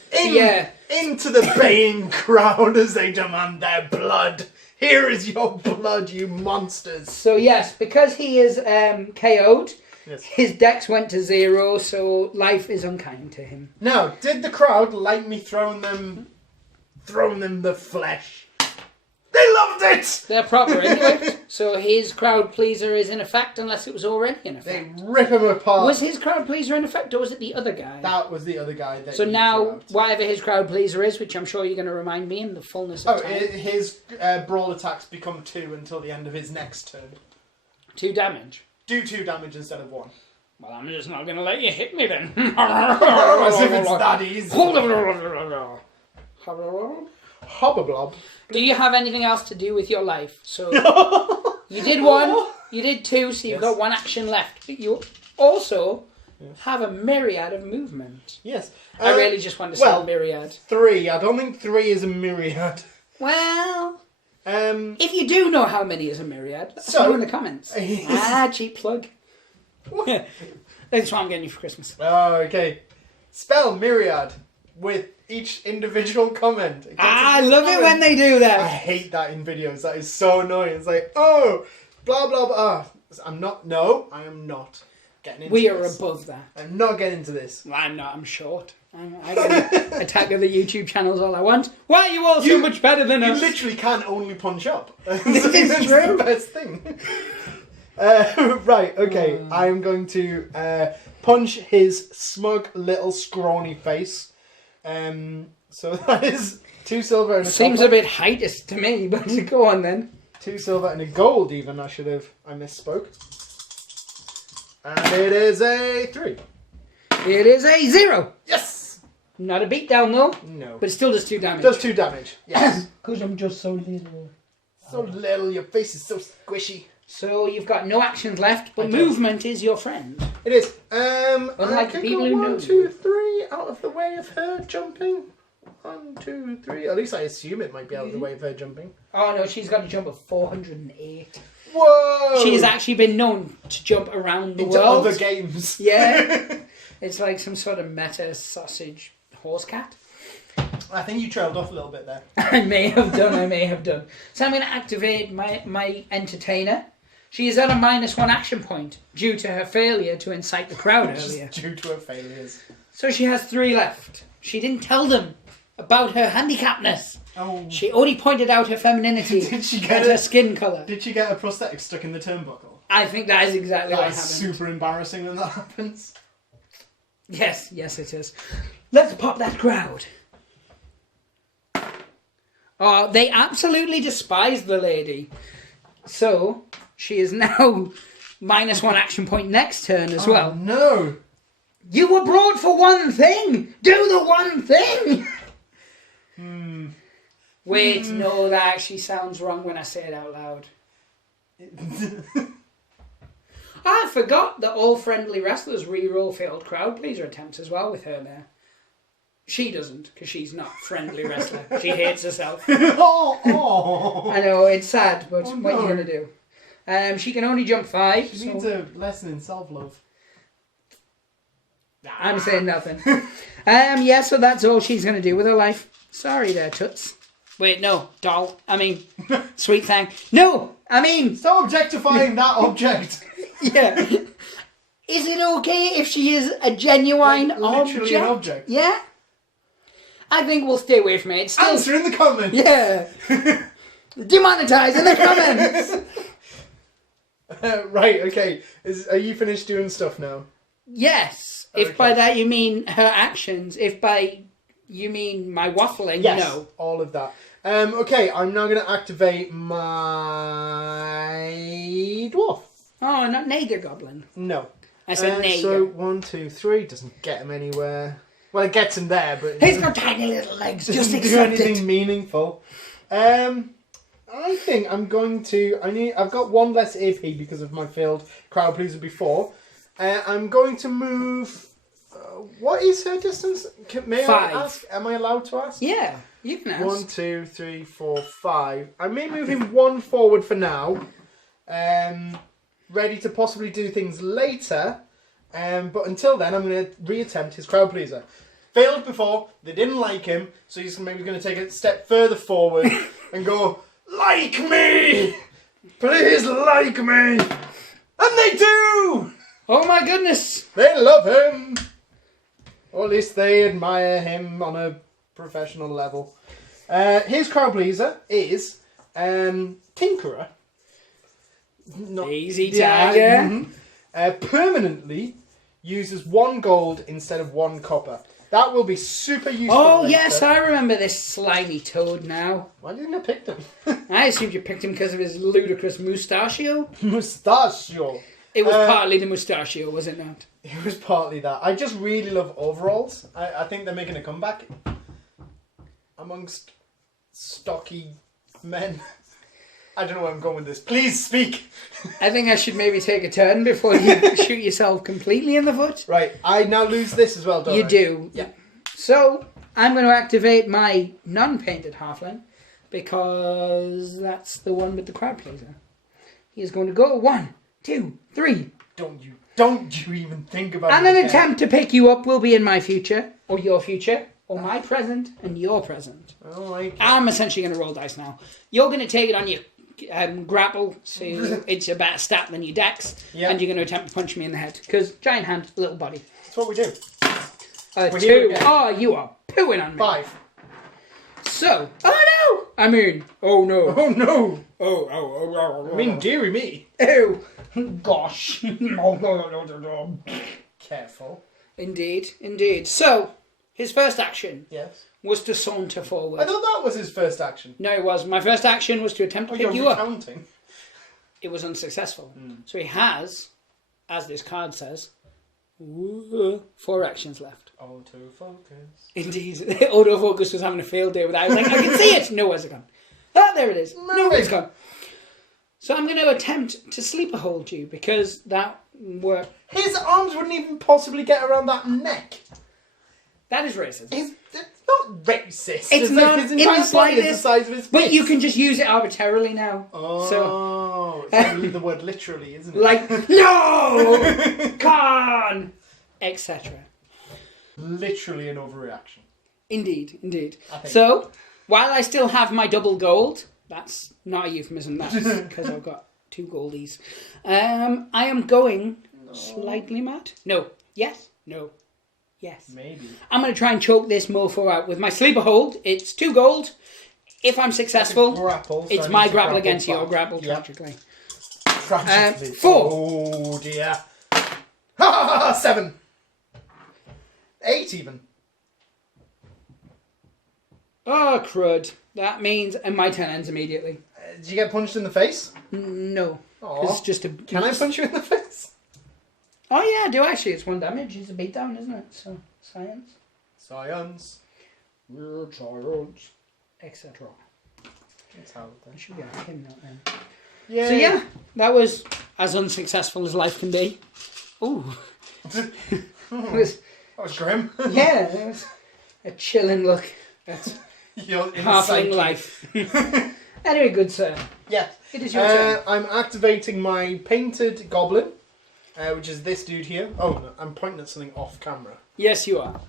Into the baying crowd as they demand their blood. Here is your blood, you monsters. So yes, because he is KO'd, yes. His dex went to 0, so life is unkind to him. Now, did the crowd like me throwing them the flesh? They loved it! They're proper anyway. So his crowd pleaser is in effect unless it was already in They effect. rip him apart. Was his crowd pleaser in effect or was it the other guy? That was the other guy. That So you now, threw out. whatever his crowd pleaser is, which I'm sure you're going to remind me in the fullness of time. His brawl attacks become 2 until the end of his next turn. 2 damage. Do 2 damage instead of 1. Well, I'm just not going to let you hit me then. As if it's that easy. Hobbablob. Do you have anything else to do with your life? So you did 1, you did 2, so you've got 1 action left. But you also have a myriad of movement. Yes. I really just want to say myriad. 3. I don't think 3 is a myriad. Well, if you do know how many is a myriad, let us know in the comments. Cheap plug. That's what I'm getting you for Christmas. Oh, okay. Spell myriad with each individual comment. I love it when they do I that. hate that in videos. That is so annoying. It's like, oh, blah, blah, blah. I am not getting into We are this. above that. I'm not getting into this. Well, I'm not. I'm short. I can attack other YouTube channels all I want. Why are you all so much better than You us? literally can only punch up. This is That's true. the best thing. Right, okay. I am going to punch his smug little scrawny face. So that is 2 silver and a Seems copper. a bit heightest to me, but go on then. 2 silver and a gold even, I misspoke. And it is a 3. It is a 0. Yes! Not a beatdown though, No. but it still does 2 damage. Does 2 damage, yes. Because I'm just so little. So little, your face is so squishy. So you've got no actions left, but I do. movement is your friend. It is. Unlike I the could people go who 1, know 2, 3 out of the way of her jumping. 1, 2, 3. At least I assume it might be out of the way of her jumping. Oh no, she's got a jump of 408. Whoa! She has actually been known to jump around the into world. other games. Yeah. It's like some sort of meta sausage horse cat. I think you trailed off a little bit there. I may have done. So I'm going to activate my entertainer. She is at a -1 action point due to her failure to incite the crowd earlier. Just due to her failures. So she has 3 left. She didn't tell them about her handicapness. Oh. She only pointed out her femininity Did she get and her skin colour. Did she get a prosthetic stuck in the turnbuckle? I think that is exactly what That's happened. super embarrassing when that happens. Yes, it is. Let's pop that crowd. Oh, they absolutely despise the lady. So, she is now -1 action point next turn as well. No! You were brought for one thing! Do the one thing! Wait, no, that actually sounds wrong when I say it out loud. I forgot that all friendly wrestlers reroll failed crowd pleaser attempts as well with her there. She doesn't, because she's not friendly wrestler. She hates herself. Oh! I know, it's sad, but what are no. you going to do? She can only jump 5. She needs a lesson in self-love. I'm saying nothing. Yeah, so that's all she's going to do with her life. Sorry there, Toots. Wait, no, doll. I mean, sweet thing. No, I mean... Stop objectifying that object. Yeah. Is it okay if she is a genuine Literally an object. Yeah? I think we'll stay away from it. It's still... Answer in the comments. Yeah. Demonetize in the comments. Right, okay. Are you finished doing stuff now? Yes. Okay. If by that you mean her actions, if by you mean my waffling, Yes, no. all of that. Okay, I'm now going to activate my dwarf. Oh, not Nager Goblin. No. I said Nager. So 1, 2, 3 doesn't get him anywhere. Well, it gets him there, but He's got tiny little legs. Just doesn't do accept anything it. meaningful. I think I'm going to. I've got 1 less AP because of my failed crowd pleaser before. I'm going to move. What is her distance? May 5. I ask? Am I allowed to ask? Yeah, you can ask. 1, 2, 3, 4, 5. I may move him 1 forward for now. Ready to possibly do things later. But until then, I'm going to reattempt his crowd pleaser. Failed before. They didn't like him, so he's maybe going to take a step further forward and go, "Like me, please like me," and they do. Oh my goodness! They love him. Or at least they admire him on a professional level. His crowd pleaser is Tinkerer. Easy tiger. Permanently uses 1 gold instead of 1 copper. That will be super useful. Oh, later. yes, I remember this slimy toad now. Why didn't I pick him? I assumed you picked him because of his ludicrous mustachio. Mustachio. It was partly the mustachio, was it not? It was partly that. I just really love overalls. I think they're making a comeback amongst stocky men. I don't know where I'm going with this. Please speak. I think I should maybe take a turn before you shoot yourself completely in the foot. Right, I now lose this as well, don't I? You do. Yeah. So, I'm going to activate my non-painted halfling because that's the one with the crowd pleaser. He is going to go 1, 2, 3. Don't you even think about it. And an attempt to pick you up will be in my future, or your future, or my present and your present. Oh, I'm essentially going to roll dice now. You're going to take it on your grapple, so it's a better stat than your dex, and you're going to attempt to punch me in the head, because giant hand, little body. That's what we do. 2. Oh, you are pooing on me. 5. So, oh no! I mean, oh no. Oh no! Oh. I mean, dearie me. Oh, gosh. Careful. Indeed. So, his first action was to saunter forward. I thought that was his first action. No, it was. My first action was to attempt to pick you up. Recounting. It was unsuccessful. So he has, as this card says, 4 actions left. Autofocus. Indeed. Autofocus was having a field day with that. I was like, I can see it! No, where's it gone? Ah, there it is. No, it's gone. So I'm going to attempt to sleeper hold you, because that worked. His arms wouldn't even possibly get around that neck. That is racist. It's not racist. It's not his in entire the body is the slightest. size of his fist. But you can just use it arbitrarily now. Oh, it's the word literally, isn't it? Like, no! Con! Etc. Literally an overreaction. Indeed. So, while I still have my double gold, that's not a euphemism, that's because I've got 2 goldies. I am going slightly mad. No. Yes. No. Yes. Maybe. I'm going to try and choke this mofo out with my sleeper hold. It's 2 gold. If I'm successful, grapple, it's my grapple against your grapple, tragically. 4. Oh dear. Ha! 7. 8 even. Oh, crud. That means my turn ends immediately. Did you get punched in the face? No. Aw. It's just a... Can I punch you in the face? Oh, yeah, I do actually. It's 1 damage. It's a beatdown, isn't it? So, science. Science. Etc. That's how I should be able to him now then. Yeah. So, yeah, that was as unsuccessful as life can be. Ooh. That was grim. Yeah, it was a chilling look at halfling life. Anyway, good sir. Yeah. It is your turn. I'm activating my painted goblin, which is this dude here. Oh, no, I'm pointing at something off camera. Yes, you are.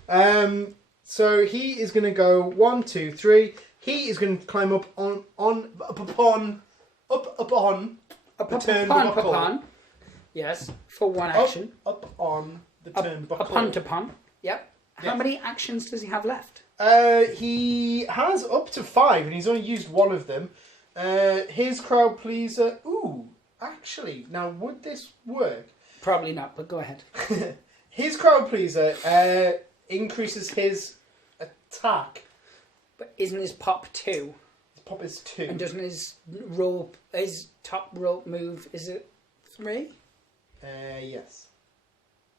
So he is going to go 1, 2, 3. He is going to climb up upon the turnbuckle. Yes, for 1 action. Up on the turnbuckle. Upon. Yep. How many actions does he have left? He has up to 5, and he's only used 1 of them. His crowd pleaser. Ooh, actually, now would this work? Probably not, but go ahead. His crowd pleaser increases his attack. But isn't his pop 2? His pop is 2. And doesn't his top rope move, is it 3? Yes.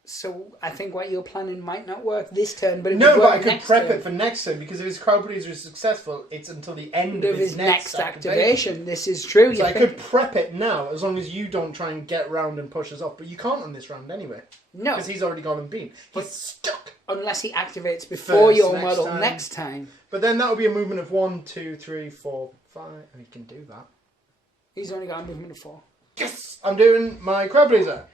So I think what you're planning might not work this turn, but but I could prep it for next turn, because if his crowd pleaser is successful, it's until the end of his next activation. This is true. So I could prep it now, as long as you don't try and get round and push us off. But you can't on this round anyway. No. Because he's already gone and been. He's stuck. Unless he activates before your model next time. But then that would be a movement of 1, 2, 3, 4, 5. And he can do that. He's only got a movement of 4. Yes! I'm doing my crowd pleaser.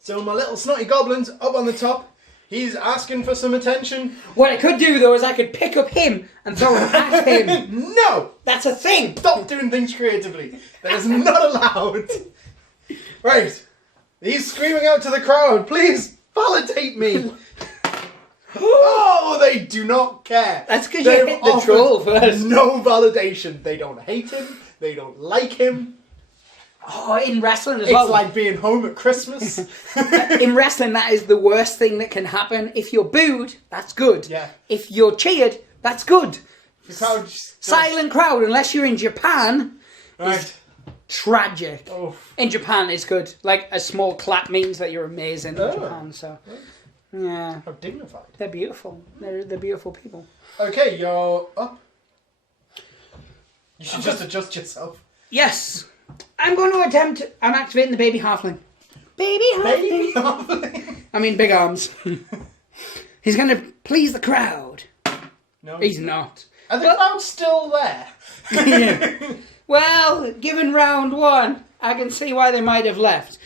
So my little snotty goblin's up on the top. He's asking for some attention. What I could do, though, is I could pick up him and throw him at him. No! That's a thing! Stop doing things creatively. That is not allowed. Right. He's screaming out to the crowd, please, validate me. Oh, They do not care. That's because you hit the troll first. No validation. They don't hate him. They don't like him. Oh, in wrestling as It's well. like being home at Christmas. In wrestling, that is the worst thing that can happen. If you're booed, that's good. Yeah. If you're cheered, that's good. The crowd just Silent crowd, unless you're in Japan, Right. is tragic. Oh. In Japan, it's good. Like, a small clap means that you're amazing Oh. in Japan, so... Yeah. How dignified. They're beautiful. They're beautiful people. Okay, you're up. You should just adjust yourself. Yes. I'm going to attempt... I'm activating the baby halfling. Baby halfling. Baby. I mean, big arms. He's going to please the crowd. No, He's not. Are the crowd still there? Yeah. Well, given round one, I can see why they might have left.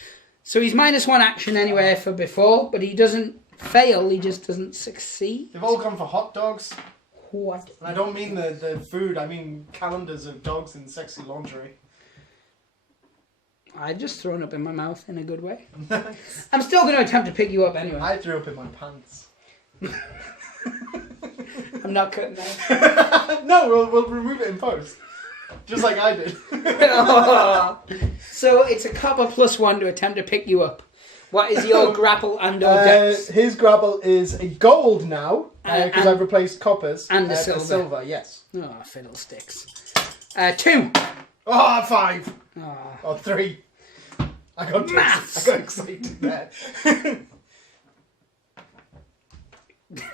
So he's -1 action anyway for before, but he doesn't fail, he just doesn't succeed. They've all gone for hot dogs. What? And I don't mean the food, I mean calendars of dogs in sexy lingerie. I just thrown up in my mouth in a good way. I'm still going to attempt to pick you up anyway. I threw up in my pants. I'm not cutting that. No, we'll remove it in post. Just like I did. So it's a copper +1 to attempt to pick you up. What is your grapple and or dex? His grapple is a gold now, because I've replaced coppers. And a for silver. Yes. Oh, fiddlesticks. 2. Oh, 5. Oh. Or 3. I got Maths. I got excited there.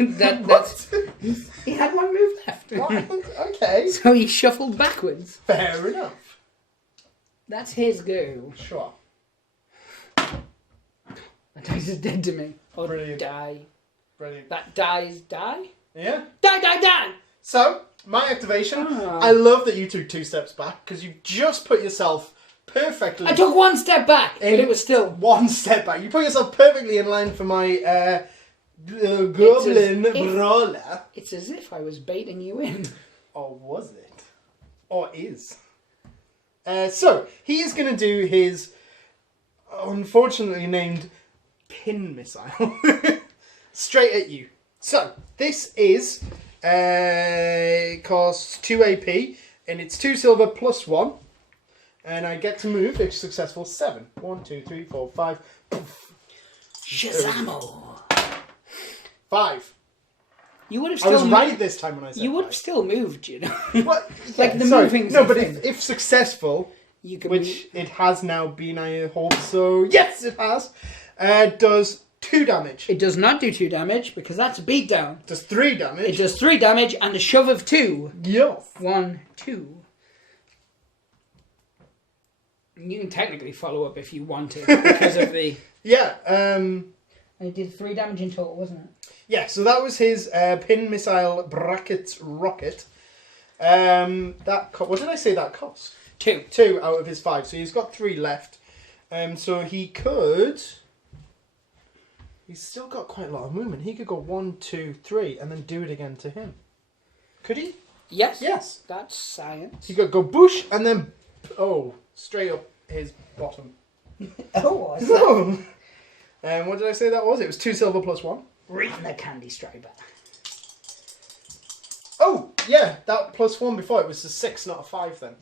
That's he had one move left. What? Okay. So he shuffled backwards. Fair enough. That's his go. Sure. That dice is dead to me. Or Brilliant. die. Brilliant. That dies die? Yeah. Die! So, my activation. Oh. I love that you took 2 steps back, because you just put yourself perfectly... I took 1 step back, but it was still... 1 step back. You put yourself perfectly in line for my goblin brawler. It's as if I was baiting you in. Or was it? Or is? So, he is going to do his unfortunately named pin missile. Straight at you. So, this is... costs 2 AP, and it's 2 silver +1. And I get to move, if successful, 7. 1, 2, 3, 4, 5. Shazamo! 5. You would have I still was right this time when I said You would 5. have still moved, you know. What? Like the sorry. moving's No, the but thing. if successful, You can which it has now been, I hope so. Yes, it has. Does 2 damage. It does not do 2 damage because that's a beatdown. Does 3 damage. It does 3 damage and a shove of 2. Yes. 1, 2. You can technically follow up if you want to because of the. Yeah. It did 3 damage in total, wasn't it? Yeah. So that was his pin missile brackets rocket. What did I say that cost? 2. 2 out of his 5. So he's got 3 left. So he could. He's still got quite a lot of movement. He could go 1, 2, 3, and then do it again to him. Could he? Yes. Yes. That's science. He could go boosh and then straight up his bottom. Oh, what's that? And what did I say that was? It was 2 silver +1. Reading the candy striper. Oh, yeah, that +1 before it was a 6, not a 5 then.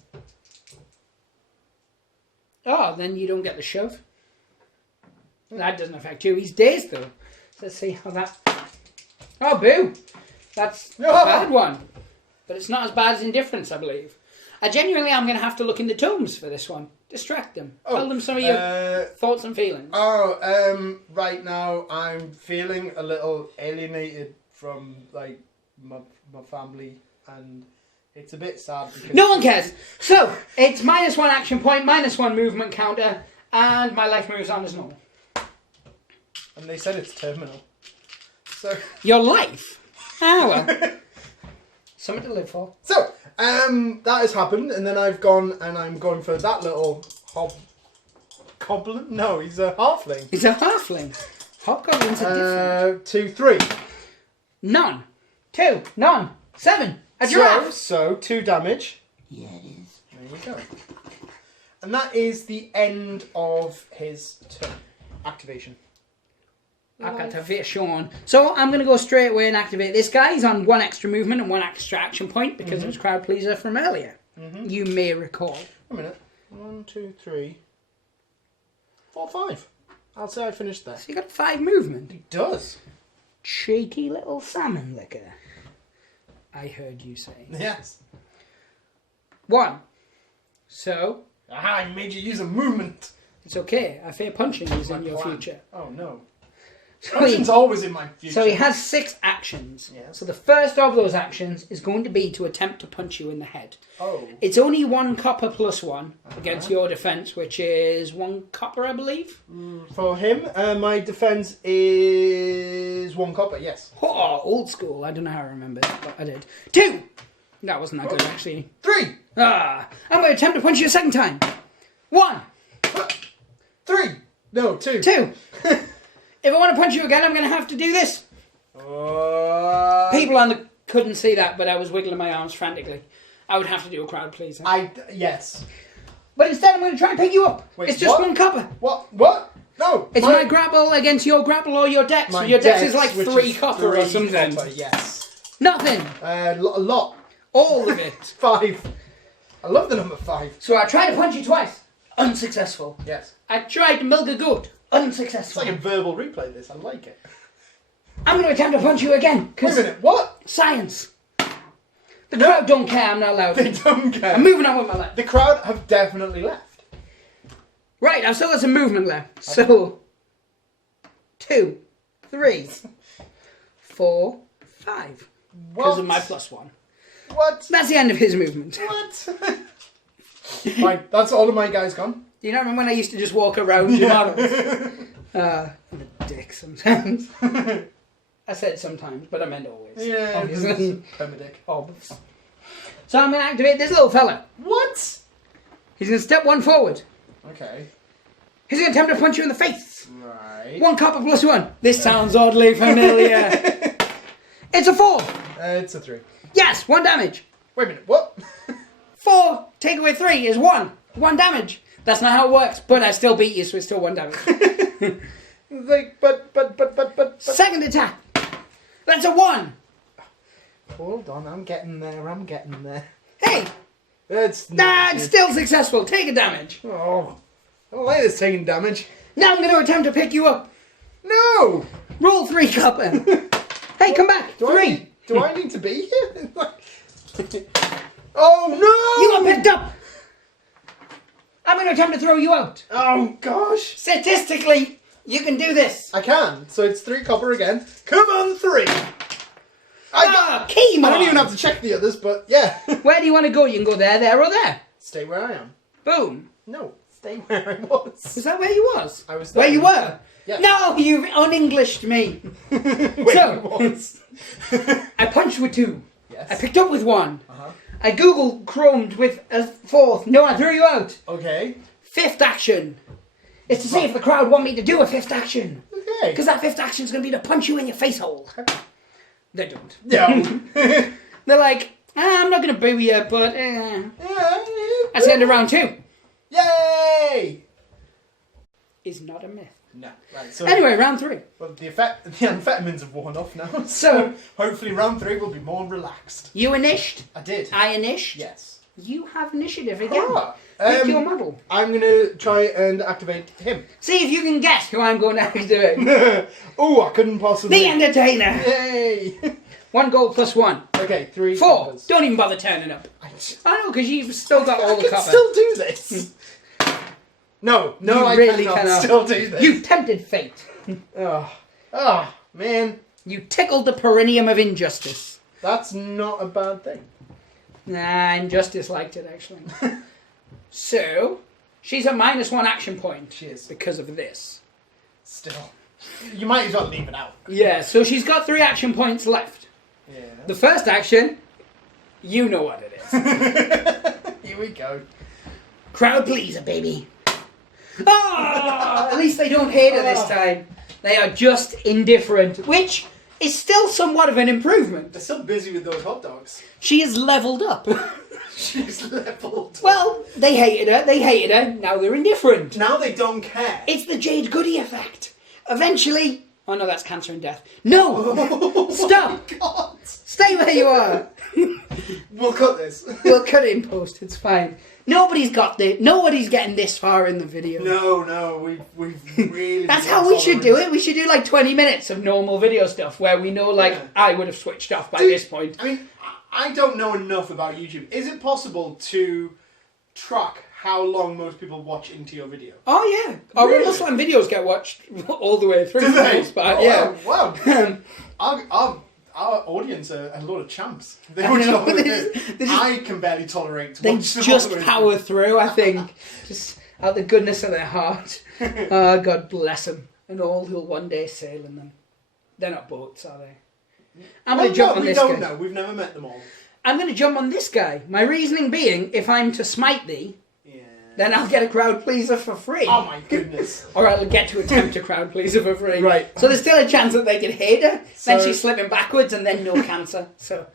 Oh, then you don't get the shove. That doesn't affect you. He's dazed though. Let's see how that. Oh, boo! That's a bad one. But it's not as bad as Indifference, I believe. I genuinely am going to have to look in the tomes for this one. Distract them. Tell them some of your thoughts and feelings. Right now I'm feeling a little alienated from like my family, and it's a bit sad because No one cares. So it's -1 action point, -1 movement counter, and my life moves on as normal. And they said it's terminal. So Your life? Ah, well. Something to live for. So, that has happened, and then I've gone and I'm going for that little hobgoblin? No, he's a halfling. He's a halfling. Hobgoblins are different. 2, 3. None. 2. None. 7. A giraffe. So 2 damage. Yeah, it is. There we go. And that is the end of his turn. Activation. Activation. So I'm going to go straight away and activate this guy. He's on 1 extra movement and 1 extra action point because it was crowd pleaser from earlier. You may recall. A minute. 1, 2, 3, 4, 5. I'll say I finished there. So you got 5 movement. He does. Cheeky little salmon licker. I heard you say. Yes. 1. So. Aha, I made you use a movement. It's okay. I fear punching is in your plan. future. Oh no. So Punching's always in my future. So he has 6 actions. Yes. So the first of those actions is going to be to attempt to punch you in the head. Oh. It's only 1 copper plus 1 against your defense, which is 1 copper, I believe. For him, my defense is 1 copper, yes. Oh, old school. I don't know how I remember it, but I did. 2! That wasn't that good, actually. 3! I'm going to attempt to punch you a second time. 1! 3! No, 2. 2! If I want to punch you again, I'm going to have to do this. People on the couldn't see that, but I was wiggling my arms frantically. I would have to do a crowd pleaser. Yes. But instead, I'm going to try and pick you up. Wait, it's just what? 1 copper. What? No. It's my grapple against your grapple or your dex. My Your dex is dex, like which 3 is copper 3 or something. Copper, yes. Nothing. A lot. All of it. 5. I love the number 5. So I tried to punch you twice. Unsuccessful. Yes. I tried to milk a goat. It's Unsuccessful. like a verbal replay, this. I like it. I'm going to attempt to punch you again. Wait a minute. What? Science. The crowd don't care. I'm not allowed. They don't care. I'm moving on with my life. The crowd have definitely left. Right, I've still got some movement left. So, 2, 3, 4, 5. Because of my +1. What? That's the end of his movement. What? Right, that's all of my guys gone. Do you not remember when I used to just walk around your models? I'm a dick sometimes. I said sometimes, but I meant always. Yeah, Obviously. I'm a dick. Obvious. So I'm going to activate this little fella. What? He's going to step 1 forward. Okay. He's going to attempt to punch you in the face. Right. 1 copper plus 1. This sounds oddly familiar. It's a 4. It's a 3. Yes, 1 damage. Wait a minute, what? 4 take away 3 is 1. 1 damage. That's not how it works, but I still beat you, so it's still 1 damage. But. Second attack. That's a 1. Hold on, I'm getting there. Hey, It's it's still successful. Take a damage. Oh, I don't like this taking damage. Now I'm going to attempt to pick you up. No! Roll 3 copper. Hey, come back. 3. Do I need to be here? Oh no! You got picked up. I'm going to attempt to throw you out. Oh gosh! Statistically, you can do this. I can. So it's 3 copper again. Come on, 3. Key, I man. don't even have to check the others, but yeah. Where do you want to go? You can go there, there, or there. Stay where I am. Boom. No, stay where I was. Was that where you was? I was Where there. you were? Yeah. No, you've un-Englished me. Where So- I was. I punched with 2. Yes. I picked up with 1. Uh-huh. I Google Chromed with a 4th. No, I threw you out. Okay. 5th action. It's to see if the crowd want me to do a 5th action. Okay. Because that 5th action is going to be to punch you in your face hole. They don't. No. They're like, I'm not going to boo you, but that's the end of round 2. Yay! Is not a myth. No. Right. So Anyway, round 3. well, the amphetamines have worn off now. So hopefully round 3 will be more relaxed. You initied. I did. I initied. Yes. You have initiative again. Ah, Pick your model. I'm gonna try and activate him. See if you can guess who I'm going to activate. Oh, I couldn't possibly. The Entertainer. Yay! 1 gold plus 1. Okay, 3. 4. Coppers. Don't even bother turning up. I I know, because you've still got all the can copper. still do this. No, You I really cannot still do this. You tempted fate. Oh, man, You tickled the perineum of injustice. that's not a bad thing. Nah, injustice liked it, actually. So, she's a -1 action point. She is. Because of this. Still, you might as well leave it out. Yeah, so she's got 3 action points left. Yeah. The first action, you know what it is. Here we go. Crowd pleaser, baby. At least they don't hate her this time. They are just indifferent, which is still somewhat of an improvement. They're still busy with those hot dogs. She is leveled up. She's leveled. Well, they hated her, now they're indifferent. Now they don't care. It's the Jade Goody effect. Eventually, Oh no, that's cancer and death. No! Stop! God. Stay where you are! We'll cut this. We'll cut it in post, it's fine. Nobody's getting this far in the video. No, we've really... That's how we should do it. We should do like 20 minutes of normal video stuff where we know, like, I would have switched off by this point. I mean, I don't know enough about YouTube. Is it possible to track how long most people watch into your video? Oh, yeah. Our Really? Rumbleslam videos get watched all the way through. Do they? Most part, Oh, yeah. Wow. Our audience are a lot of champs. They watch all of this. I can barely tolerate to They watch them just all the way power through, I think. Just out the goodness of their heart. Oh, God bless them. And all who'll one day sail in them. They're not boats, are they? I'm going to jump on this guy. We don't know. We've never met them all. I'm going to jump on this guy. My reasoning being, if I'm to smite thee, then I'll get a crowd pleaser for free. Oh my goodness. Or I'll get to attempt a crowd pleaser for free. Right. So there's still a chance that they can hate her. So- Then she's slipping backwards and then no cancer. So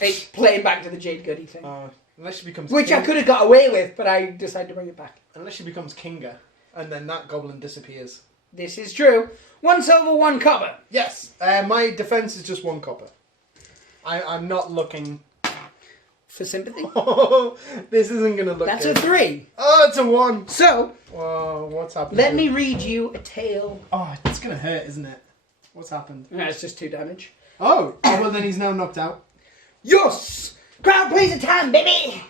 it's playing back to the Jade Goody thing. Unless she becomes Which I King- could have got away with, but I decided to bring it back. Unless she becomes Kinga, and then that goblin disappears. This is true. 1 silver, 1 copper. Yes. My defense is just 1 copper. I'm not looking... For sympathy. Oh, this isn't going to look That's good. a 3. Oh, it's a 1. So, Whoa, what's happened? let me read you a tale. Oh, it's going to hurt, isn't it? What's happened? No, it's just 2 damage. Oh, well then he's now knocked out. Yes! Crowd pleaser time, baby!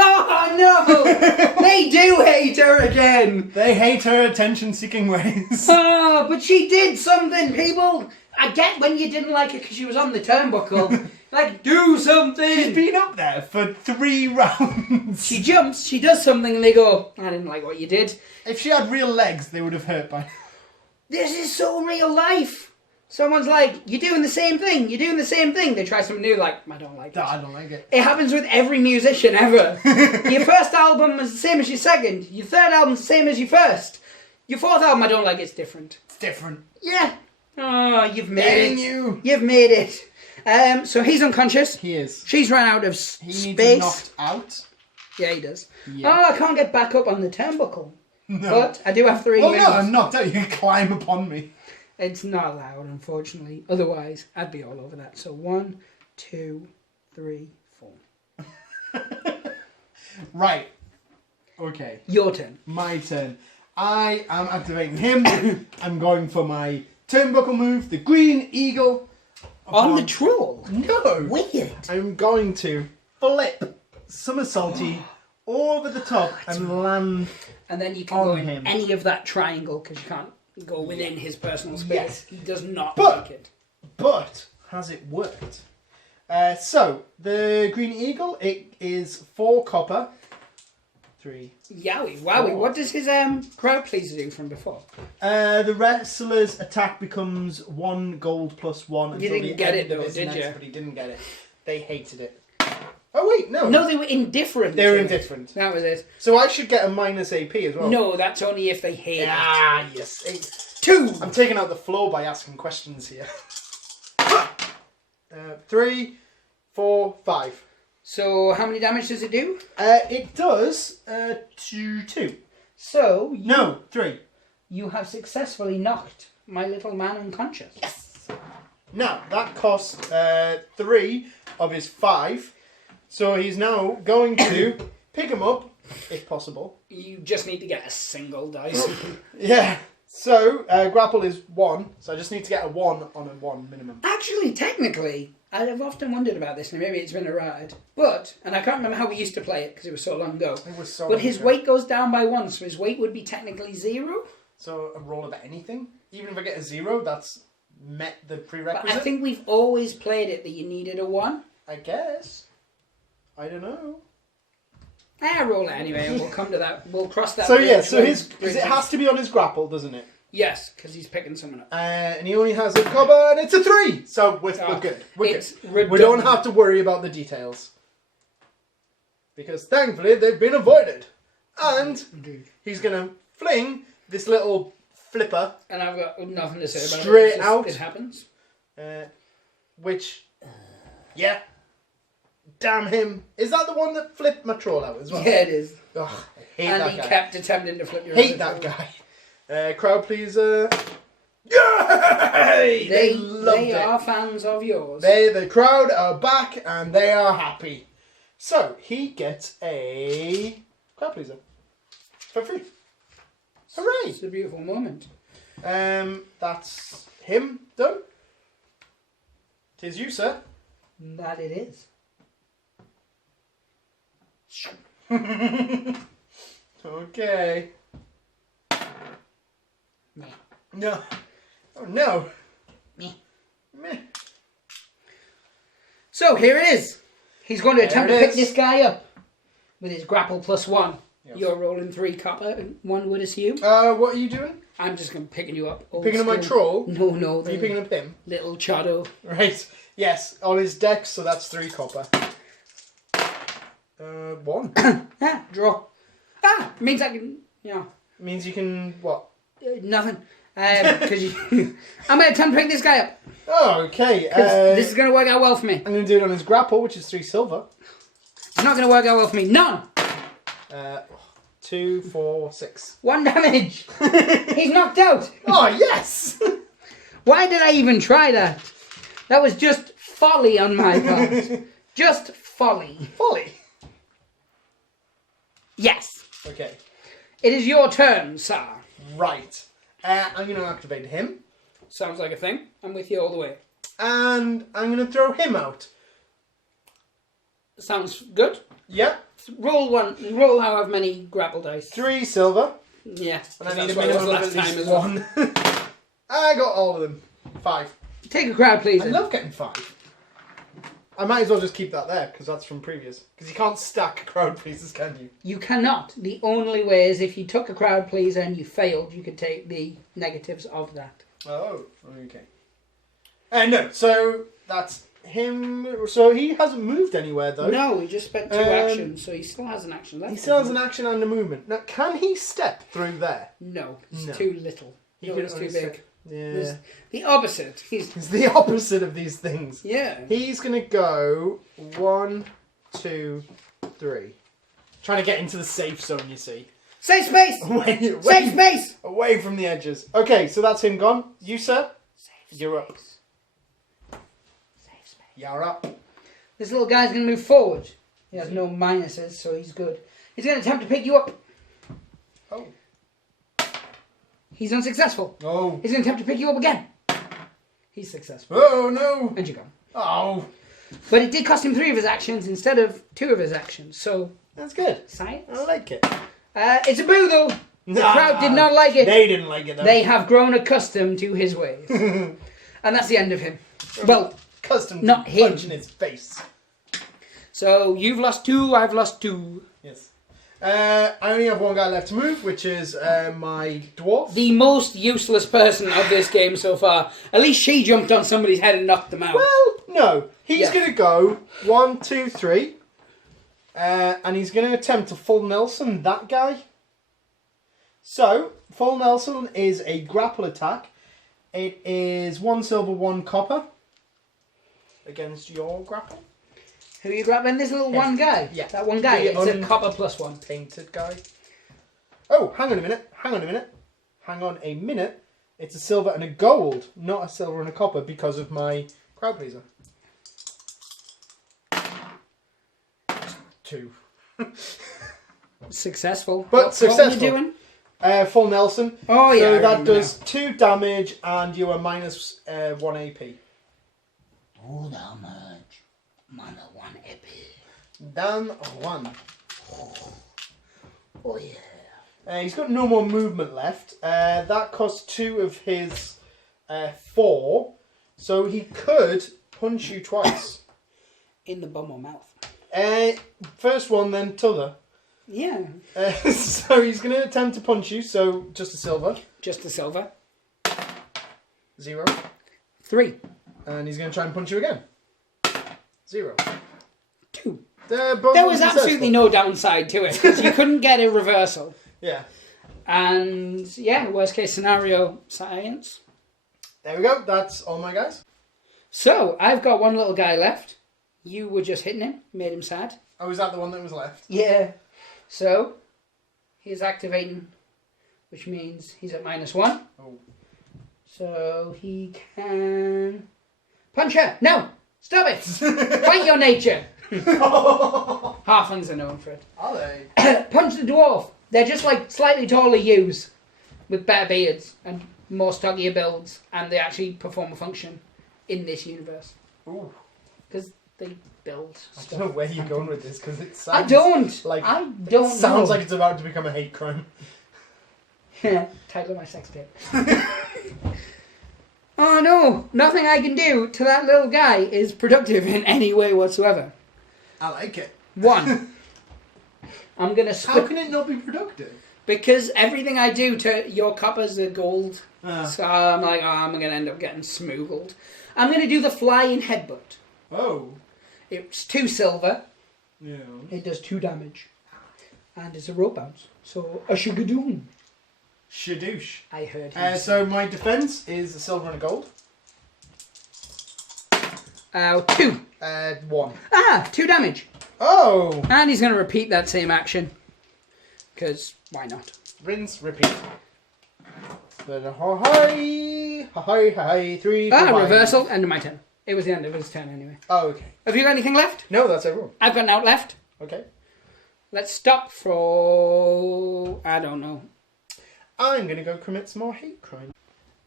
Oh no! They do hate her again! They hate her attention-seeking ways. Oh, but she did something, people! I get when you didn't like her because she was on the turnbuckle. Like, do something! She's been up there for 3 rounds. She jumps, she does something, and they go, I didn't like what you did. If she had real legs, they would have hurt by now. This is so real life! Someone's like, you're doing the same thing, you're doing the same thing. They try something new, like, I don't like it. I don't like it. It happens with every musician ever. Your first album is the same as your second. Your third album is the same as your first. Your fourth album, I don't like, it's different. It's different. Yeah. Oh, you've made Getting it. you. You've made it. So he's unconscious. He is. She's run out of He space. needs knocked out. Yeah, he does. Yeah. Oh, I can't get back up on the turnbuckle. No. But I do have 3 Oh moves. no, I'm knocked out. You can climb upon me. It's not allowed, unfortunately. Otherwise, I'd be all over that. So 1, 2, 3, 4. Right. Okay. Your turn. My turn. I am activating him. I'm going for my turnbuckle move, the Green Eagle. On the troll. No. Weird. I'm going to flip somersaulty over the top and land. And then you can On go in him. any of that triangle because you can't go within his personal space. Yes. He does not But- like it. But has it worked? So the Green Eagle, it is 4 copper. 3. Yowie, wowie. 4. What does his crowd pleaser do from before? The wrestler's attack becomes 1 gold plus 1 until didn't the get end it of though, his did next, you? But he didn't get it. They hated it. Oh wait, no. No, they were indifferent. They were to it. indifferent. That was it. So I should get a minus AP as well. No, that's only if they hate it. Ah, yes. 2. I'm taking out the flow by asking questions here. 3, 4, 5. So how many damage does it do? It does 2. So No, 3. you have successfully knocked my little man unconscious. Yes. Now that costs 3 of his 5. So he's now going to pick him up, if possible. You just need to get a single dice. Yeah. So grapple is 1. So I just need to get a 1 on a 1 minimum. Actually, technically, I've often wondered about this, and maybe it's been a ride. But, and I can't remember how we used to play it because it was so long ago. It was so. But his weight goes down by 1, so his weight would be technically 0. So a roll of anything, even if I get a 0, that's met the But prerequisite. I think we've always played it that you needed a 1. I guess. I don't know. Roll it anyway, and we'll come to that. We'll cross that. So bridge yeah, so when- his because it has to be on his grapple, doesn't it? Yes, because he's picking someone up. And he only has a copper, and it's a 3. So we're good. We're It's good. redundant. We don't have to worry about the details because thankfully they've been avoided. And Indeed. he's gonna fling this little flipper, And I've got nothing to say about Straight it. It's just- out. It happens. which, yeah, damn him. Is that the one that flipped my troll out as well? Yeah, it is. Ugh, I hate And that he guy. kept attempting to flip your Hate other that troll. guy. Crowd pleaser. Yay! They loved it. are fans of yours. The crowd are back and they are happy. So he gets a crowd pleaser for free. Hooray! It's a beautiful moment. That's him done. 'Tis you, sir. That it is. Okay. Meh. No. Oh no. Meh. Meh. So here it is. He's going to attempt to it pick is. this guy up with his grapple +1. Yes. You're rolling 3 copper, one would assume. What are you doing? I'm just going to picking you up. Old Picking up my school. troll? No, Are you picking up him? little chado. Right. Yes, on his deck, so that's 3 copper. 1. Ah, draw. Means I can, Means you can, what? nothing. Because I'm going to attempt to pick this guy up. Oh, okay. This is going to work out well for me. I'm going to do it on his grapple, which is 3 silver. It's not going to work out well for me. None. 2, 4, 6. 1 damage. He's knocked out. Oh, yes! Why did I even try that? That was just folly on my part. Just folly. Folly. Yes. Okay. It is your turn, sir. Right. I'm going to activate him. Sounds like a thing. I'm with you all the way. And I'm going to throw him out. Sounds good. Yep. Roll Roll however many grapple dice. 3 silver. Yeah. And I need a that's what it was minimum of last at time least as well. 1. I got all of them. 5. Take a crowd, please. I love getting 5. I might as well just keep that there, because that's from previous. Because you can't stack crowd pleasers, can you? You cannot. The only way is if you took a crowd pleaser and you failed, you could take the negatives of that. Oh, okay. No, so that's him. So he hasn't moved anywhere, though. No, he just spent 2 actions, so he still has an action left. He still has an action and a movement. Now, can he step through there? No, it's No. too little. He It's only too big. step- Yeah. There's the opposite. He's It's the opposite of these things. yeah. He's going to go 1, 2, 3. Trying to get into the safe zone, you see. Safe space. Safe space. Away from the edges. Okay, so that's him gone. You, sir? You're up. Safe space. You're up. This little guy's going to move forward. He has no minuses, so he's good. He's going to attempt to pick you up. Oh. He's unsuccessful. Oh. He's going to attempt to pick you up again. He's successful. Oh, no. And you're gone. Oh. But it did cost him 3 of his actions instead of 2 of his actions. So, That's good. science. I like it. It's a boo, though. The crowd did not like it. They didn't like it, though. They have grown accustomed to his ways. And that's the end of him. Well, Custom not to him. punching his face. so you've lost 2, I've lost 2. Yes. I only have 1 guy left to move, which is my dwarf. The most useless person of this game so far. At least she jumped on somebody's head and knocked them out. Well, no. He's Yeah. going to go 1, 2, 3. And he's going to attempt to full Nelson that guy. So, full Nelson is a grapple attack. It is 1 silver, 1 copper. Against your grapple. Who are you grabbing? This little one guy? Yeah. That one guy. The It's a copper +1. Painted guy. Oh, hang on a minute. Hang on a minute. Hang on a minute. It's a silver and a gold, not a silver and a copper because of my crowd pleaser. 2. Successful. But successful. What were you doing? Full Nelson. Oh, yeah. So I that remember does 2 damage and you are minus 1 AP. Oh, damage. Mana 1 EP. Down 1. Oh, yeah. He's got no more movement left. That costs 2 of his 4. So he could punch you twice. In the bum or mouth. First one, then t'other. Yeah. So he's going to attempt to punch you. So just a silver. Just the silver. 0. 3. And he's going to try and punch you again. 0. 2. There There was absolutely no downside to it, because you couldn't get a reversal. Yeah. And, yeah, worst case scenario, science. There we go. That's all my guys. So, I've got 1 little guy left. You were just hitting him, made him sad. Oh, was that the one that was left? Yeah. So, he's activating which means he's at -1. Oh. So he can punch her. No, stop it! Fight your nature. Halflings are known for it. Are they? Punch the dwarf. They're just like slightly taller yous with better beards and more stockier builds, and they actually perform a function in this universe. Ooh. Because they build I stuff. don't know where you're going with this because it sounds. I don't It sounds like it's about to become a hate crime. Title of my sex tape. Oh no! Nothing I can do to that little guy is productive in any way whatsoever. I like it. 1. I'm gonna split. How can it not be productive? Because everything I do to your coppers are gold. So I'm like, I'm going to end up getting smoogled. I'm going to do the flying headbutt. Oh. It's 2 silver. Yeah. It does 2 damage. And it's a rope bounce. So, a shugadoon. Shadoosh. I heard him. So my defense is a silver and a gold. 2. 1. 2 damage. Oh! And he's going to repeat that same action. Because, why not? Rinse, repeat. Then hi, 3, 4, 5. Reversal, end of my turn. It was the end of his turn anyway. Oh, okay. Have you got anything left? No, that's everyone. I've got an out left. Okay. Let's stop for... I don't know. I'm going to go commit some more hate crime.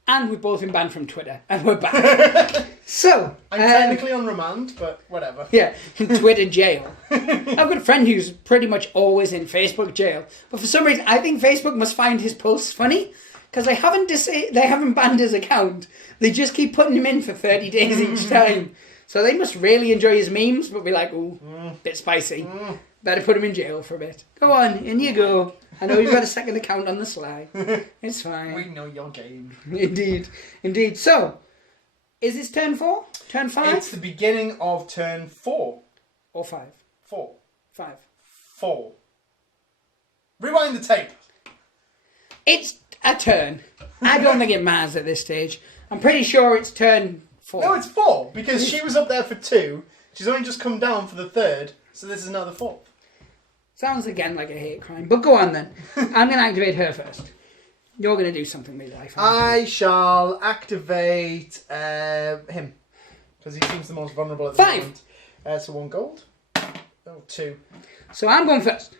And we've both been banned from Twitter. And we're back. So... I'm technically on remand, but whatever. Yeah, in Twitter jail. I've got a friend who's pretty much always in Facebook jail. But for some reason, I think Facebook must find his posts funny. Because they haven't banned his account. They just keep putting him in for 30 days each time. So they must really enjoy his memes, but be like, ooh, bit spicy. Better put him in jail for a bit. Go on, in you go. I know you've got a second account on the sly. It's fine. We know your game. Indeed. Indeed. So, is this turn 4? Turn 5? It's the beginning of turn 4. Or 5? 4. 5. 4. Rewind the tape. It's a turn. I don't think it matters at this stage. I'm pretty sure it's turn 4. No, it's 4, because she was up there for 2. She's only just come down for the 3rd, so this is another 4. Sounds again like a hate crime. But go on then. I'm going to activate her first. You're going to do something with life. I shall activate him, because he seems the most vulnerable at the 5. moment. So 1 gold. Oh, 2. So I'm going first.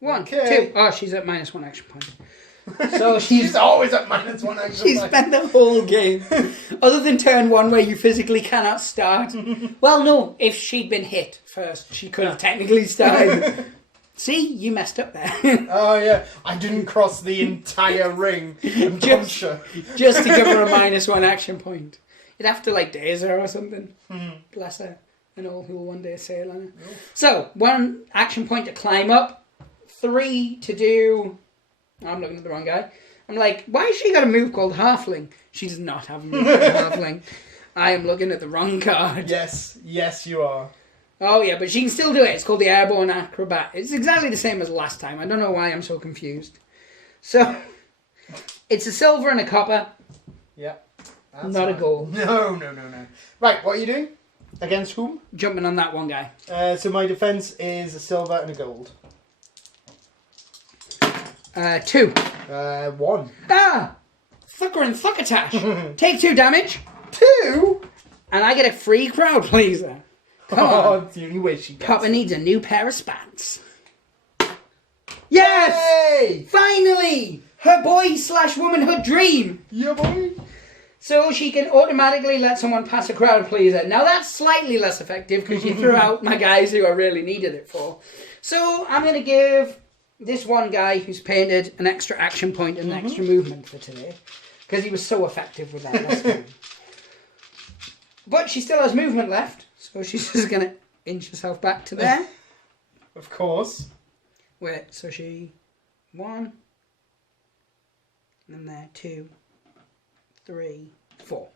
1, Okay. 2. Oh, she's at -1 action point. So She's always at -1 action She point. spent the whole game. Other than turn 1 where you physically cannot start. Well, no, if she'd been hit first, she could have technically started. See, you messed up there. Oh, yeah. I didn't cross the entire ring and punch her. Just to give her a -1 action point. You'd have to, like, daze her or something. Bless her. And all who will one day sail on her. Oh. So, 1 action point to climb up. 3 to do... I'm looking at the wrong guy. I'm like, why has she got a move called Halfling? She does not have a move called Halfling. I am looking at the wrong card. Yes, you are. Oh yeah, but she can still do it. It's called the Airborne Acrobat. It's exactly the same as last time. I don't know why I'm so confused. So, it's a silver and a copper. Yeah. Not a gold. No. Right, what are you doing? Against whom? Jumping on that one guy. So my defense is a silver and a gold. 2. 1. Ah! Fucker and fuckatash. Take 2 damage. 2? And I get a free crowd pleaser. Come on. It's the only way she gets Copper it. needs a new pair of spats. Yes! Yay! Finally! Her boy/womanhood dream. Yeah, boy. So she can automatically let someone pass a crowd pleaser. Now that's slightly less effective because you threw out my guys who I really needed it for. So I'm going to give this one guy who's painted an extra action point and an extra movement for today. Because he was so effective with that last time. But she still has movement left. So she's just going to inch herself back to there. Of course. Wait, so she... 1. And there, 2. 3, 4.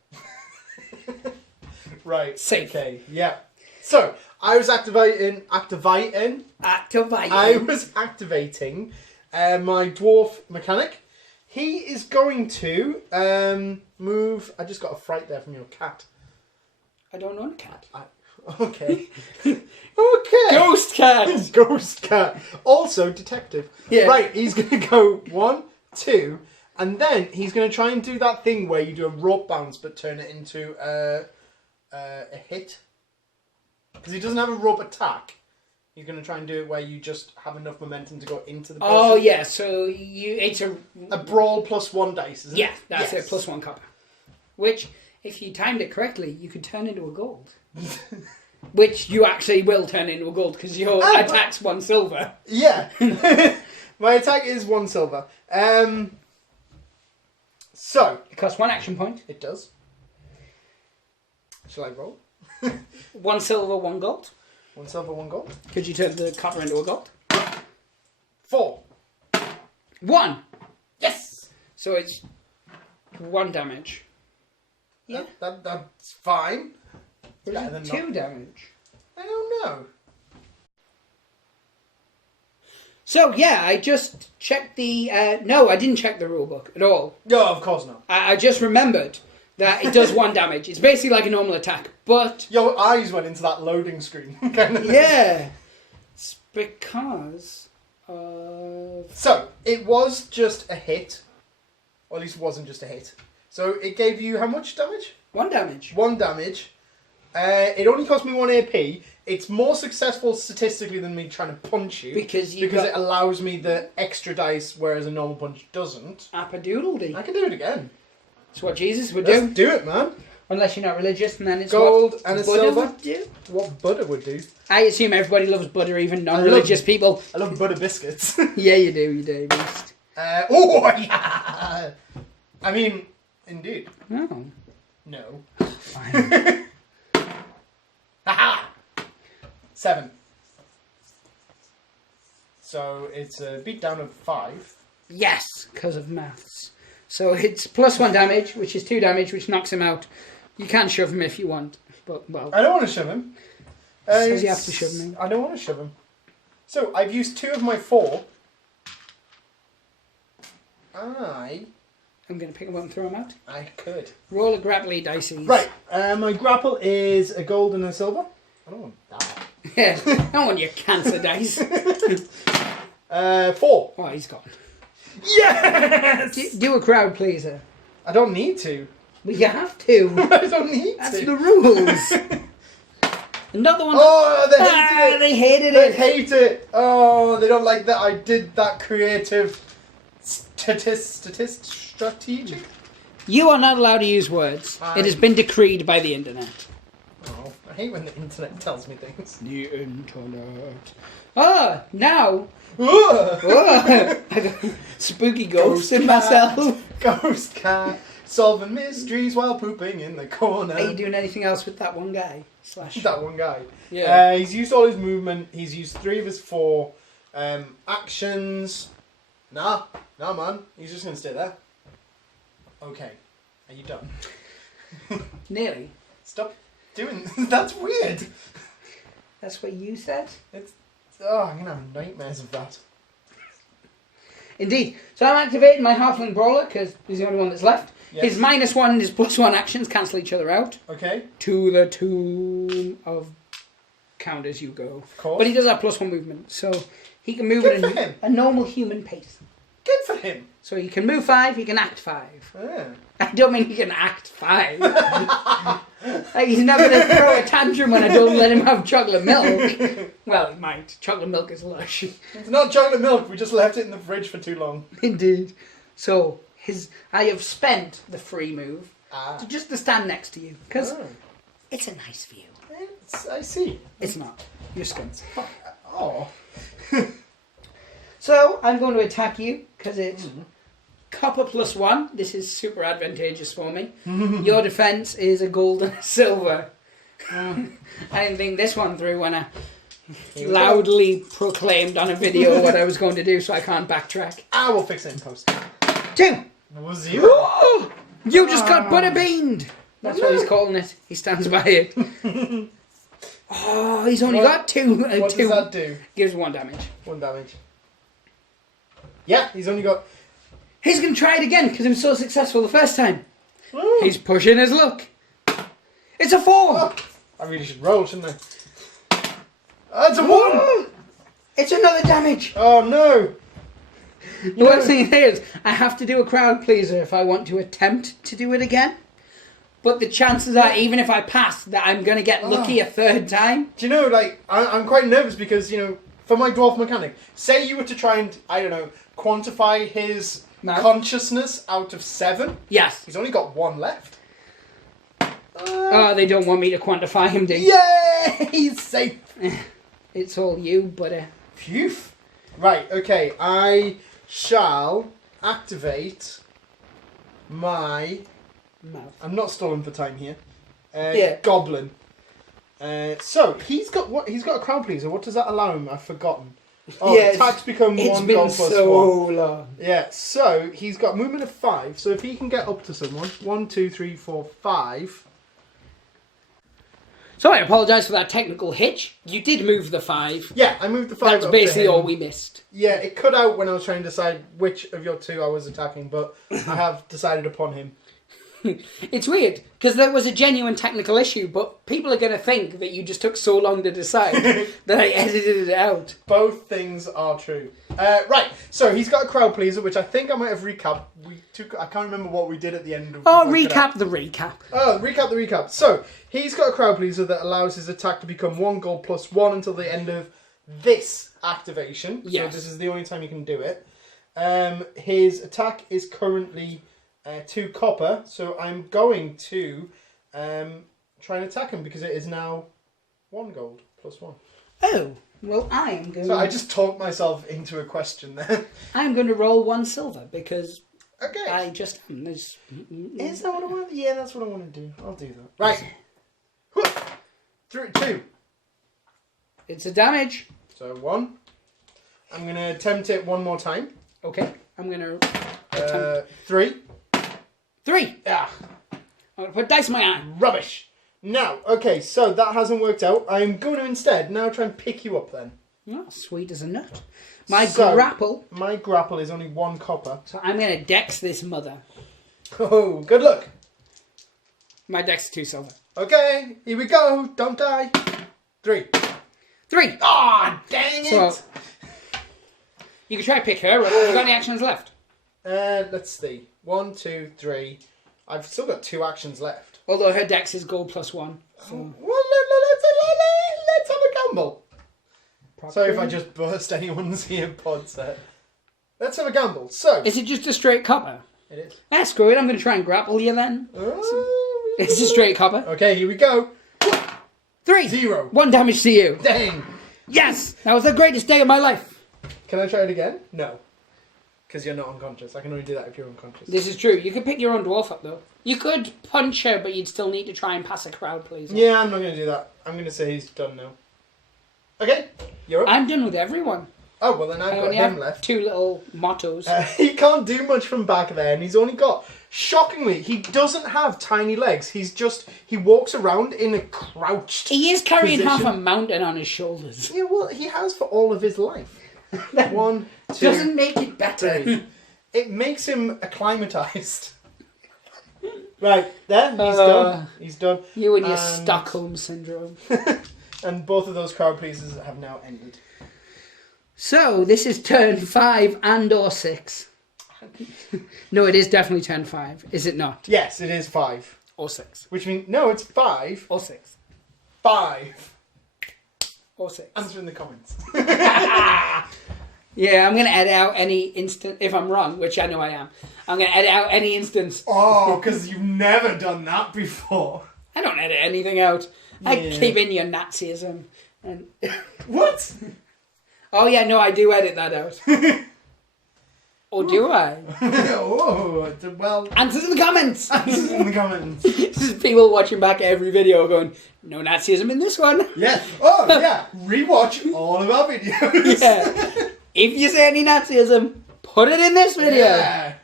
Right. Safe. Okay. Yeah. So I was activating. Activate. I was activating my dwarf mechanic. He is going to move. I just got a fright there from your cat. I don't own a cat. Okay. Okay. Ghost cat. Ghost cat. Also detective. Yeah. Right. He's going to go 1, 2. And then he's going to try and do that thing where you do a rope bounce but turn it into a hit. Because he doesn't have a rope attack. He's going to try and do it where you just have enough momentum to go into the person. Oh, yeah, so it's a brawl plus 1 dice, isn't it? Yeah, that's it, plus 1 copper. Which, if you timed it correctly, you could turn into a gold. Which you actually will turn into a gold, because your attack's 1 silver. Yeah. My attack is 1 silver. So. It costs 1 action point. It does. Shall I roll? 1 silver, 1 gold. 1 silver, 1 gold. Could you turn the copper into a gold? 4. 1! Yes! So it's 1 damage. Yeah. That's fine. Or is it 2 damage? I don't know. So, yeah, I just checked the... no, I didn't check the rulebook at all. No, of course not. I just remembered that it does 1 damage. It's basically like a normal attack, but... Your eyes went into that loading screen. Kind of thing. Yeah. It's because of... So, it was just a hit. Or at least it wasn't just a hit. So, it gave you how much damage? 1 damage. 1 damage. It only cost me 1 AP. It's more successful statistically than me trying to punch you. Because it allows me the extra dice, whereas a normal punch doesn't. Appadoodle-dee. I can do it again. It's what Jesus would Let's do. do it, man. Unless you're not religious, and then it's gold what and a Buddha silver. would do. What Buddha would do. I assume everybody loves butter, even non-religious people. I love Buddha biscuits. Yeah, you do, beast. Oh, yeah! I mean, indeed. No. No. Fine. Haha! 7. So it's a beatdown of 5. Yes, because of maths. So it's plus 1 damage, which is 2 damage, which knocks him out. You can shove him if you want, but well. I don't want to shove him. Says you have to shove me. I don't want to shove him. So I've used 2 of my 4. I'm going to pick him up and throw him out. I could. Roll a grapply dices. Right. My grapple is a gold and a silver. I don't want that. Yeah, I don't want your cancer dice. 4. Oh, he's gone. Yes! Do a crowd pleaser. I don't need to. Well, you have to. I don't need That's to. the rules. Another one. Oh, they hated it. They hated They it. hate it. Oh, they don't like that I did that creative strategic. You are not allowed to use words. It has been decreed by the internet. Oh, I hate when the internet tells me things. The internet. Ah, now. Ugh. I got spooky ghosts in myself. Ghost cat solving mysteries while pooping in the corner. Are you doing anything else with that one guy? That one guy. Yeah. He's used all his movement. He's used 3 of his 4 actions. Nah, man. He's just gonna stay there. Okay. Are you done? Nearly. Stop doing. That's weird. That's what you said? I'm gonna have nightmares of that. Indeed. So I'm activating my Halfling Brawler because he's the only one that's left. Yes. His -1 and his +1 actions cancel each other out. Okay. To the tomb of count as you go. Of course. But he does have +1 movement, so he can move Good at for him. a normal human pace. Good for him. So he can move 5, he can act 5. Yeah. I don't mean he can act 5. Like he's not going to throw a tantrum when I don't let him have chocolate milk. Well, he might. Chocolate milk is lush. It's not chocolate milk. We just left it in the fridge for too long. Indeed. So I have spent the free move just to stand next to you because it's a nice view. I see. It's not. You're scum. Oh. So I'm going to attack you because it's copper +1. This is super advantageous for me. Your defense is a gold and a silver. I didn't think this one through when I loudly proclaimed on a video what I was going to do, so I can't backtrack. I will fix it in post. 2. Was you? Oh, you just got butterbeaned. That's what he's calling it. He stands by it. Oh, he's only got 2. What does that do? Gives 1 damage. 1 damage. Yeah, he's only got... He's going to try it again because he was so successful the first time. He's pushing his luck. It's a 4. Oh, I really should roll, shouldn't I? It's a 1. It's another damage. Oh, no. The worst thing is, I have to do a crowd pleaser if I want to attempt to do it again. But the chances are, even if I pass, that I'm going to get lucky a third time. Do you know, like, I'm quite nervous because, you know, for my dwarf mechanic, say you were to try and, I don't know, quantify his consciousness out of 7. Yes. He's only got 1 left. Oh, they don't want me to quantify him, do you? Yay! He's safe. It's all you, buddy. Phew. Right, okay. I shall activate my... Mouth. I'm not stalling for time here. Yeah. Goblin. So, he's got what? He's got a crowd pleaser. What does that allow him? I've forgotten. Oh, yeah, attacks become it's 1 been gold plus so 1. long. Yeah, so he's got movement of 5. So if he can get up to someone, 1, 2, 3, 4, 5. Sorry, I apologise for that technical hitch. You did move the 5. Yeah, I moved the 5 That's up basically to him. all we missed. Yeah, it cut out when I was trying to decide which of your 2 I was attacking, but I have decided upon him. It's weird, because there was a genuine technical issue, but people are going to think that you just took so long to decide that I edited it out. Both things are true. Right, so he's got a crowd pleaser, which I think I might have recapped. I can't remember what we did at the end of. Oh, recap the recap. Oh, recap the recap. So he's got a crowd pleaser that allows his attack to become 1 gold plus 1 until the end of this activation. Yes. So this is the only time you can do it. His attack is currently 2 copper, so I'm going to try and attack him because it is now 1 gold plus 1. Oh, well, I am going. So I just talked myself into a question there. I'm going to roll 1 silver because Okay. I just am. Is that what I want? Yeah, that's what I want to do. I'll do that. Right. 2. It's a damage. So 1. I'm going to attempt it 1 more time. Okay, I'm going to 3. 3. Ah, I'm going to put dice in my eye. rubbish. Now, okay, so that hasn't worked out. I'm going to instead now try and pick you up then. Oh, sweet as a nut. My So, grapple. My grapple is only 1 copper. So I'm going to dex this mother. Oh, good luck. My dex is 2 silver. Okay, here we go. Don't die. 3. 3. Ah, dang it. So you can try to pick her up. You got any actions left? Let's see. 1, 2, 3. I've still got 2 actions left. Although her dex is gold plus 1. So. Well, let's have a gamble. Sorry if I just burst anyone's earpods there. Let's have a gamble. So, Is it just a straight copper? it is. Ah, screw it. I'm going to try and grapple you then. It's a straight copper. Okay, here we go. 3. 0. 1 damage to you. Dang. Yes! That was the greatest day of my life. Can I try it again? No. Because you're not unconscious. I can only do that if you're unconscious. This is true. You could pick your own dwarf up though. You could punch her, but you'd still need to try and pass a crowd pleaser. Yeah, I'm not going to do that. I'm going to say he's done now. Okay, you're up. I'm done with everyone. Oh, well then I've I got only him have left. 2 little mottos. He can't do much from back there, and he's only got... Shockingly, he doesn't have tiny legs. He walks around in a crouched He is carrying half position. a mountain on his shoulders. Yeah, well, he has for all of his life. 1, 2, Doesn't make it better. 3. It makes him acclimatized. Right, there, he's done. He's done. You and your Stockholm syndrome. And both of those crowd pleasers have now ended. So, this is turn 5 and or 6. No, it is definitely turn 5. Is it not? Yes, it is 5. Or 6. Which means, no, it's 5. Or 6. 5. Or 6. Answer in the comments. Yeah, I'm going to edit out any instant, if I'm wrong, which I know I am. I'm going to edit out any instance. Oh, because you've never done that before. I don't edit anything out. I Yeah. keep in your Nazism. And What? oh yeah, no, I do edit that out. Or do I? Oh, well... Answers in the comments! Answers in the comments. This is people watching back every video going, no Nazism in this one. Yeah. Oh, yeah. Rewatch all of our videos. Yeah. If you say any Nazism, put it in this video. Yeah.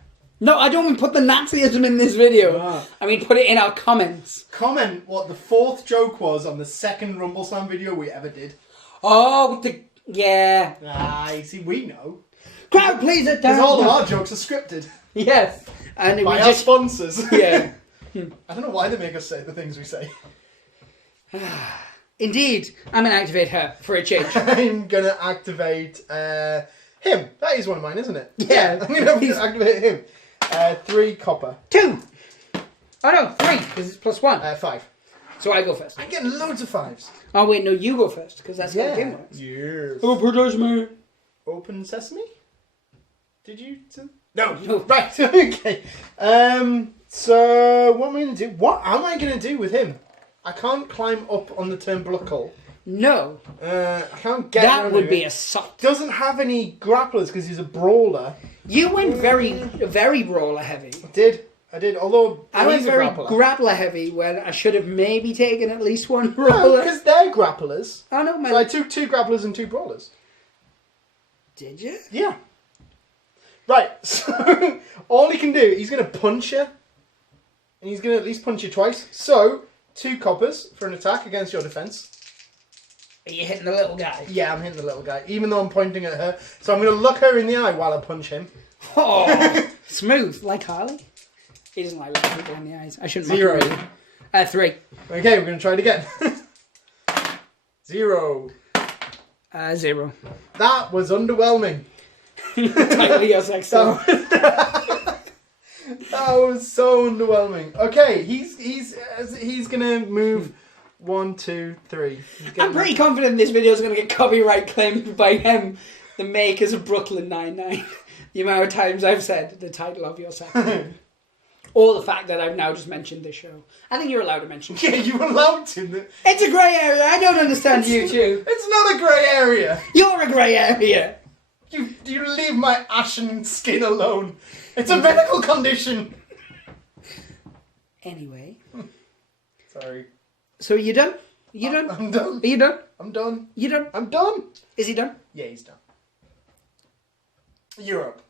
No, I don't mean put the Nazism in this video. Ah. I mean put it in our comments. Comment what the 4th joke was on the 2nd Rumbleslam video we ever did. Oh, yeah. You see, we know. Crowd pleaser Because down. all of our jokes are scripted. Yes. And we By our just... sponsors. Yeah. I don't know why they make us say the things we say. Indeed. I'm going to activate her for a change. I'm going to activate Him. That is one of mine, isn't it? Yeah. I'm going to activate him. 3 copper. 2. Oh no, 3, because it's +1. 5. So I go first. I'm getting loads of 5s. Oh wait, no, you go first, because that's how the game works. Yes. Open Open sesame? Did you? No. No. Right. Okay. So what am I going to do? What am I going to do with him? I can't climb up on the turnbuckle. No. I can't get. That would be it. a suck. Doesn't have any grapplers because he's a brawler. You went very brawler heavy. I did. Although I went he's a very grappler. grappler heavy when I should have maybe taken at least one No, brawler. because they're grapplers. Oh no, So I took 2 grapplers and 2 brawlers. Did you? Yeah. Right. So all he can do, he's going to punch you, and he's going to at least punch you twice. So 2 coppers for an attack against your defense. Are you hitting the little guy? Yeah, I'm hitting the little guy, even though I'm pointing at her. So I'm going to look her in the eye while I punch him. Oh, smooth, like Harley. He doesn't like looking people in the eyes. I shouldn't. 0. 3. Okay, we're going to try it again. 0. 0. That was underwhelming. Tightly your sex. That was so underwhelming. Okay, he's gonna move 1, 2, 3. I'm pretty confident this video is going to get copyright claimed by him, the makers of Brooklyn Nine-Nine. The amount of times I've said the title of your section. Or the fact that I've now just mentioned this show. I think you're allowed to mention it. Yeah, you're allowed to. It's a grey area. I don't understand YouTube. It's not a grey area. You're a grey area. You leave my ashen skin alone. It's a medical condition. Anyway. Sorry. So are you done? Are you done? I'm done. Are you done? I'm done. You done? I'm done. Is he done? Yeah, he's done. You're up.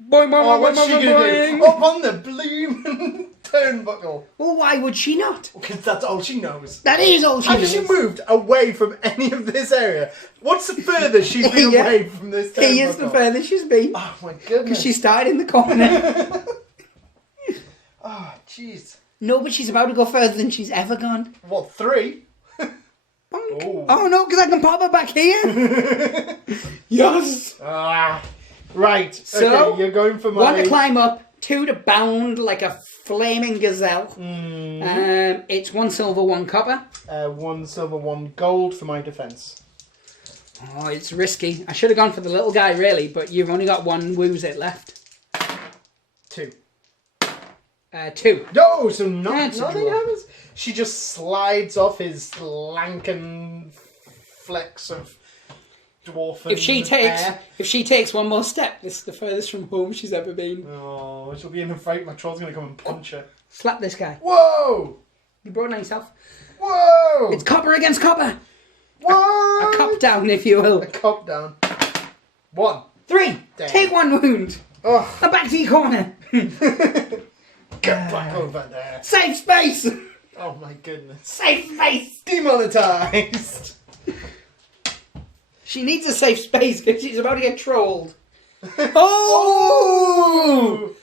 Boing, boing, boing, What's she boing, gonna boing. do? Up on the blooming turnbuckle. Well, why would she not? Because that's all she knows. That is all she Has knows. she moved away from any of this area? What's the furthest she's been Yeah. away from this turnbuckle? He is the furthest she's been. Oh my goodness. Because she started in the corner. Oh, jeez. No, but she's about to go further than she's ever gone. What, 3? Bonk. Oh no, because I can pop her back here. Yes. Right. So, okay, you're going for my... 1 to climb up, 2 to bound like a flaming gazelle. It's 1 silver, 1 copper. 1 silver, 1 gold for my defense. Oh, it's risky. I should have gone for the little guy, really, but you've only got 1 woo's it left. 2. 2. No, so That's a nothing draw. happens. She just slides off his lanken flecks of dwarfen hair. If she takes 1 more step, this is the furthest from home she's ever been. Oh, she'll be in a fight. My troll's gonna come and punch her. Slap this guy. Whoa! You brought it on yourself. Whoa! It's copper against copper. What? A cop down, if you will. A cop down. 1. 3. Damn. Take 1 wound. Oh, A back to your corner. get back over there. Safe space. Oh my goodness. Safe space. Demonetized. She needs a safe space because she's about to get trolled. Oh!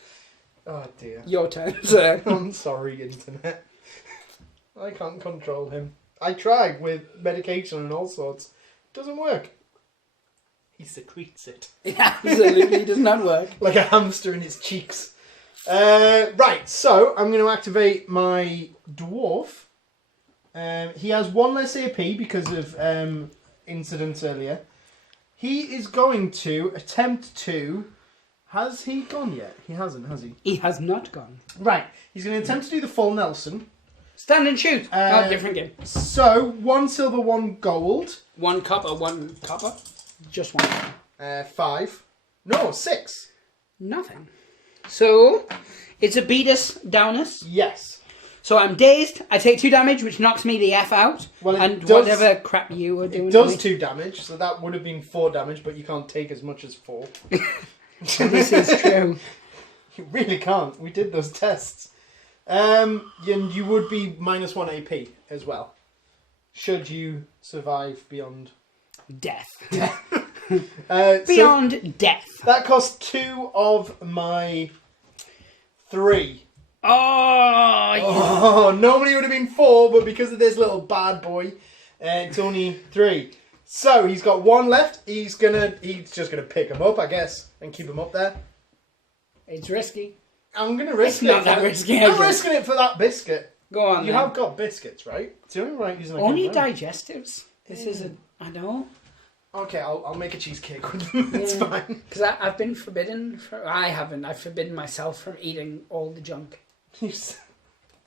Oh dear. Your turn, sir. I'm sorry, internet. I can't control him. I tried with medication and all sorts. Doesn't work. He secretes it. It absolutely does not work. Like a hamster in his cheeks. Right, so I'm going to activate my dwarf. He has 1 less AP because of incidents earlier. He is going to attempt to... Has he gone yet? He hasn't, has he? He has not gone. Right, he's going to attempt to do the full Nelson. Stand and shoot. Different game. So, 1 silver, 1 gold. 1 copper, 1 copper. Just 1. 5. No, 6. Nothing. So, it's a beat us, down us. Yes. So I'm dazed. I take 2 damage, which knocks me the F out. Well, and does, whatever crap you were doing. It does to 2 damage, so that would have been 4 damage, but you can't take as much as 4. This is true. You really can't. We did those tests. And you would be -1 AP as well. Should you survive beyond... Death. Beyond so death. that cost 2 of my 3. Oh, Normally it would have been 4, but because of this little bad boy, it's only 3. So he's got one left. He's just gonna pick him up, I guess, and keep him up there. It's risky. I'm gonna risk it. Not that risky. I'm risking it for that biscuit. Go on. You then. have got biscuits, right? It's the only right using. Only digestives. This isn't. I know. Okay, I'll make a cheesecake with them. It's fine. Because I've been forbidden. I haven't. I've forbidden myself from eating all the junk. You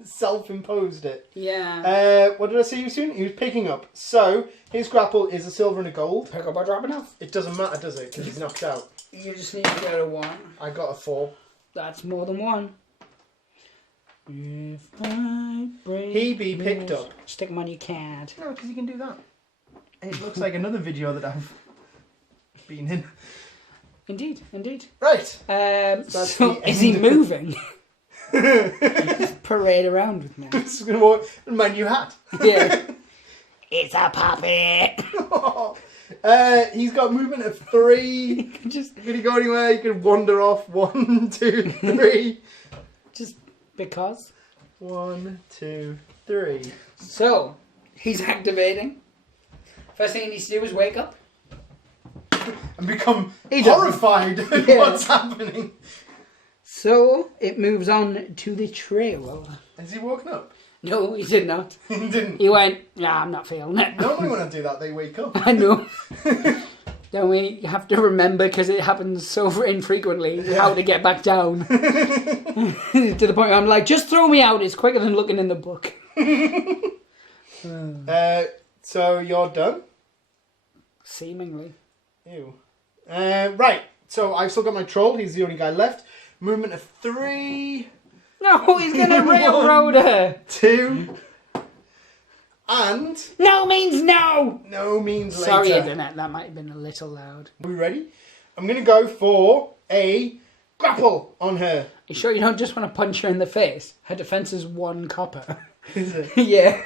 self-imposed it. Yeah. What did I say you soon? He was picking up. So his grapple is a silver and a gold. Pick up or dropping off. It doesn't matter, does it? Because he's knocked out. You just need to get a 1. I got a 4. That's more than 1. If I break He be picked up. Stick him on your card. No, because he can do that. It looks like another video that I've been in. Indeed, indeed. Right. So is he moving? Just parade around with me. This is gonna walk my new hat. Yeah. It's a puppet. He's got movement of 3. Just Can he go anywhere? He can wander off. 1, 2, 3. just because. 1, 2, 3. So he's activating. First thing he needs to do is wake up. And become He doesn't. horrified at Yeah. what's happening. So it moves on to the trail. Has he woken up? No, he did not. He didn't. He went, yeah, I'm not feeling it. Normally when I do that, they wake up. I know. Don't we have to remember, because it happens so infrequently, how to get back down. To the point where I'm like, just throw me out. It's quicker than looking in the book. So you're done? Seemingly. Ew. Right. So I've still got my troll. He's the only guy left. Movement of 3, No, he's going to railroad her. 2, and No means no. no means later. Sorry, internet. That might have been a little loud. Are we ready? I'm going to go for a grapple on her. You sure you don't just want to punch her in the face? Her defense is 1 copper. Is it? Yeah.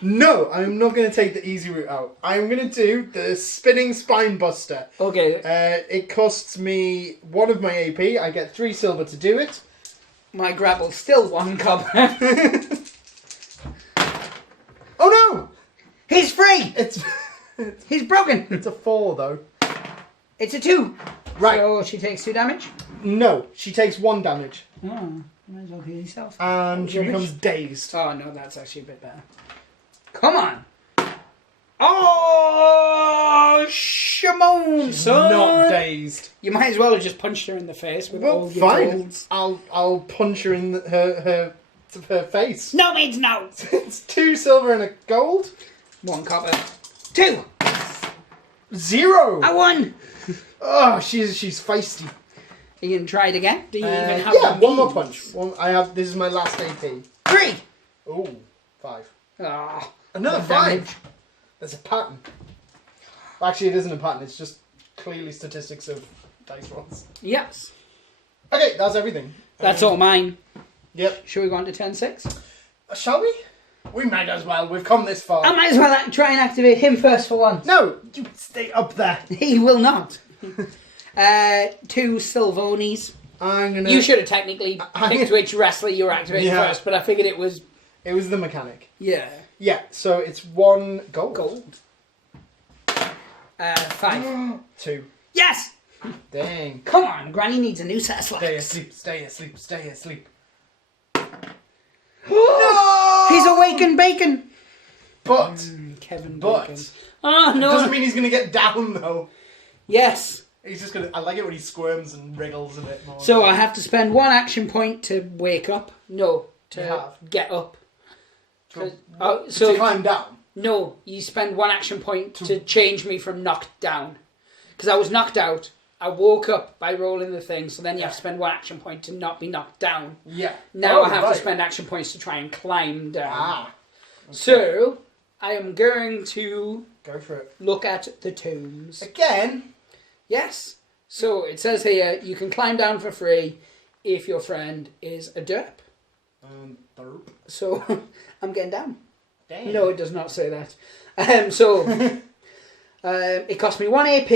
No, I'm not going to take the easy route out. I'm going to do the spinning spine buster. Okay. It costs me 1 of my AP. I get 3 silver to do it. My grapple's still 1 copper. Oh no! He's free. It's He's broken. it's a 4 though. It's a 2. Right. So she takes 2 damage. No, she takes 1 damage. Oh, might as well heal yourself. And she Rubbish. becomes dazed. Oh no, that's actually a bit better. Come on. Oh, Shimon, son. Not dazed. You might as well have just punched her in the face with all Well, your fine. golds. I'll punch her in her face. No means no. It's 2 silver and a gold. 1 copper. 2. 0. I won. Oh, she's feisty. You can try it again. Do you even have Yeah, the 1 more means? punch. I have. This is my last AP. 3. Oh, 5. Ah, Another no 5. damage. There's a pattern. Actually, it isn't a pattern. It's just clearly statistics of dice rolls. Yes. Okay, that's everything. That's all mine. Yep. Shall we go on to turn 6? Shall we? We might as well. We've come this far. I might as well try and activate him first for once. No, you stay up there. He will not. 2 Sylvonis. I'm gonna. You should have technically picked which wrestler you were activating Yeah. first, but I figured it was... It was the mechanic. Yeah. Yeah, so it's 1 gold. Gold. 5. 2. Yes! Dang. Come on, Granny needs a new set of Stay slacks. asleep, stay asleep, stay asleep. No! He's awakened bacon! But, Kevin but, Bacon. Oh, no. doesn't mean he's going to get down though. Yes. He's just going to, I like it when he squirms and wriggles a bit more. So I have to spend 1 action point to wake up. No, You to have. get up. to, Oh, to so climb down. no, you spend 1 action point to change me from knocked down. Because I was knocked out. I woke up by rolling the thing, so then you have to spend 1 action point to not be knocked down. Yeah. Now Oh, I have right. to spend action points to try and climb down. Ah. Okay. So, I am going to Go for it. look at the tombs. Again? Yes. So, it says here, you can climb down for free if your friend is a derp. Burp. So, I'm getting down. Damn. No, it does not say that. It cost me 1 AP.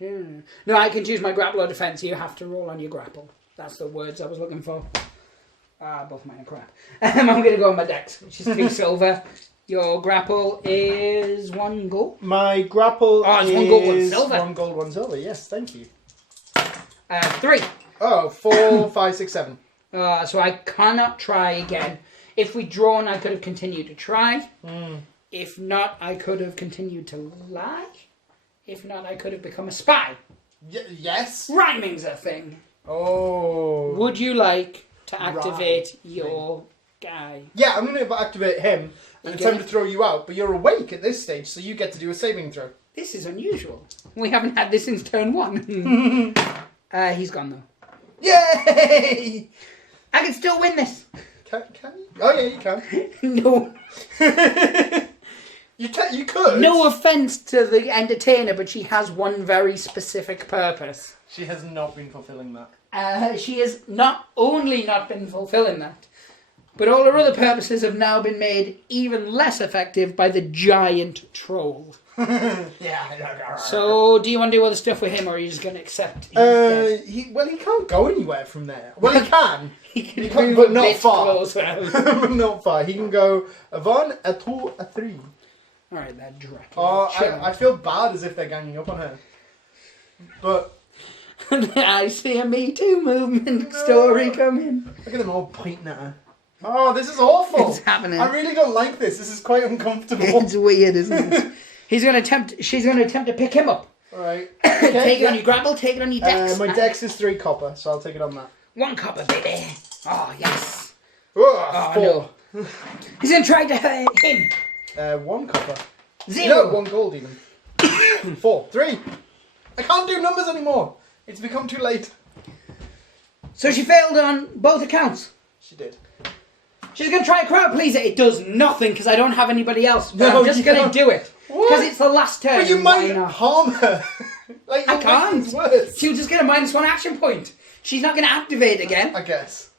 No, I can choose my grapple or defense. You have to roll on your grapple. That's the words I was looking for. Both mine are crap. I'm going to go on my dex, which is 3 silver. Your grapple is 1 gold. My grapple it's is 1 gold, 1 silver. 1 gold, 1 silver. Yes, thank you. 3. Oh, 4, 5, 6, 7. So I cannot try again. If we'd drawn, I could have continued to try. If not, I could have continued to lie. If not, I could have become a spy. Yes. Rhyming's a thing. Oh. Would you like to activate your guy? Yeah, I'm going to activate him and attempt to throw you out, but you're awake at this stage, so you get to do a saving throw. This is unusual. We haven't had this since turn 1. He's gone though. Yay! I can still win this. Can you? Oh yeah, you can. No. You could. No offence to the entertainer, but she has one very specific purpose. She has not been fulfilling that. She has not only not been fulfilling that, but all her other purposes have now been made even less effective by the giant troll. Yeah. So, do you want to do other stuff with him, or are you just going to accept? He can't go anywhere from there. Well, he can. He can But move a not bit far. closer. But not far. He can go a 1, a 2, a 3. All right, that Dracula. Oh, I feel bad as if they're ganging up on her. But I see a Me Too movement story coming. look at them all pointing at her. Oh, this is awful. It's happening. I really don't like this. This is quite uncomfortable. It's weird, isn't it? She's going to attempt to pick him up. Alright. Take it on your grapple, take it on your dex. My dex is 3 copper, so I'll take it on that. 1 copper, baby. Oh, yes. Oh, 4. No. He's going to try to hurt him. 1 copper. 0. No, 1 gold even. 4. 3. I can't do numbers anymore. It's become too late. So she failed on both accounts. She did. She's going to try a crowd pleaser. It does nothing because I don't have anybody else. But No, I'm just going to do it. Because it's the last turn. But you Why might not? harm her. Like, I can't. it's worse. She'll just get a -1 action point. She's not going to activate again. I guess.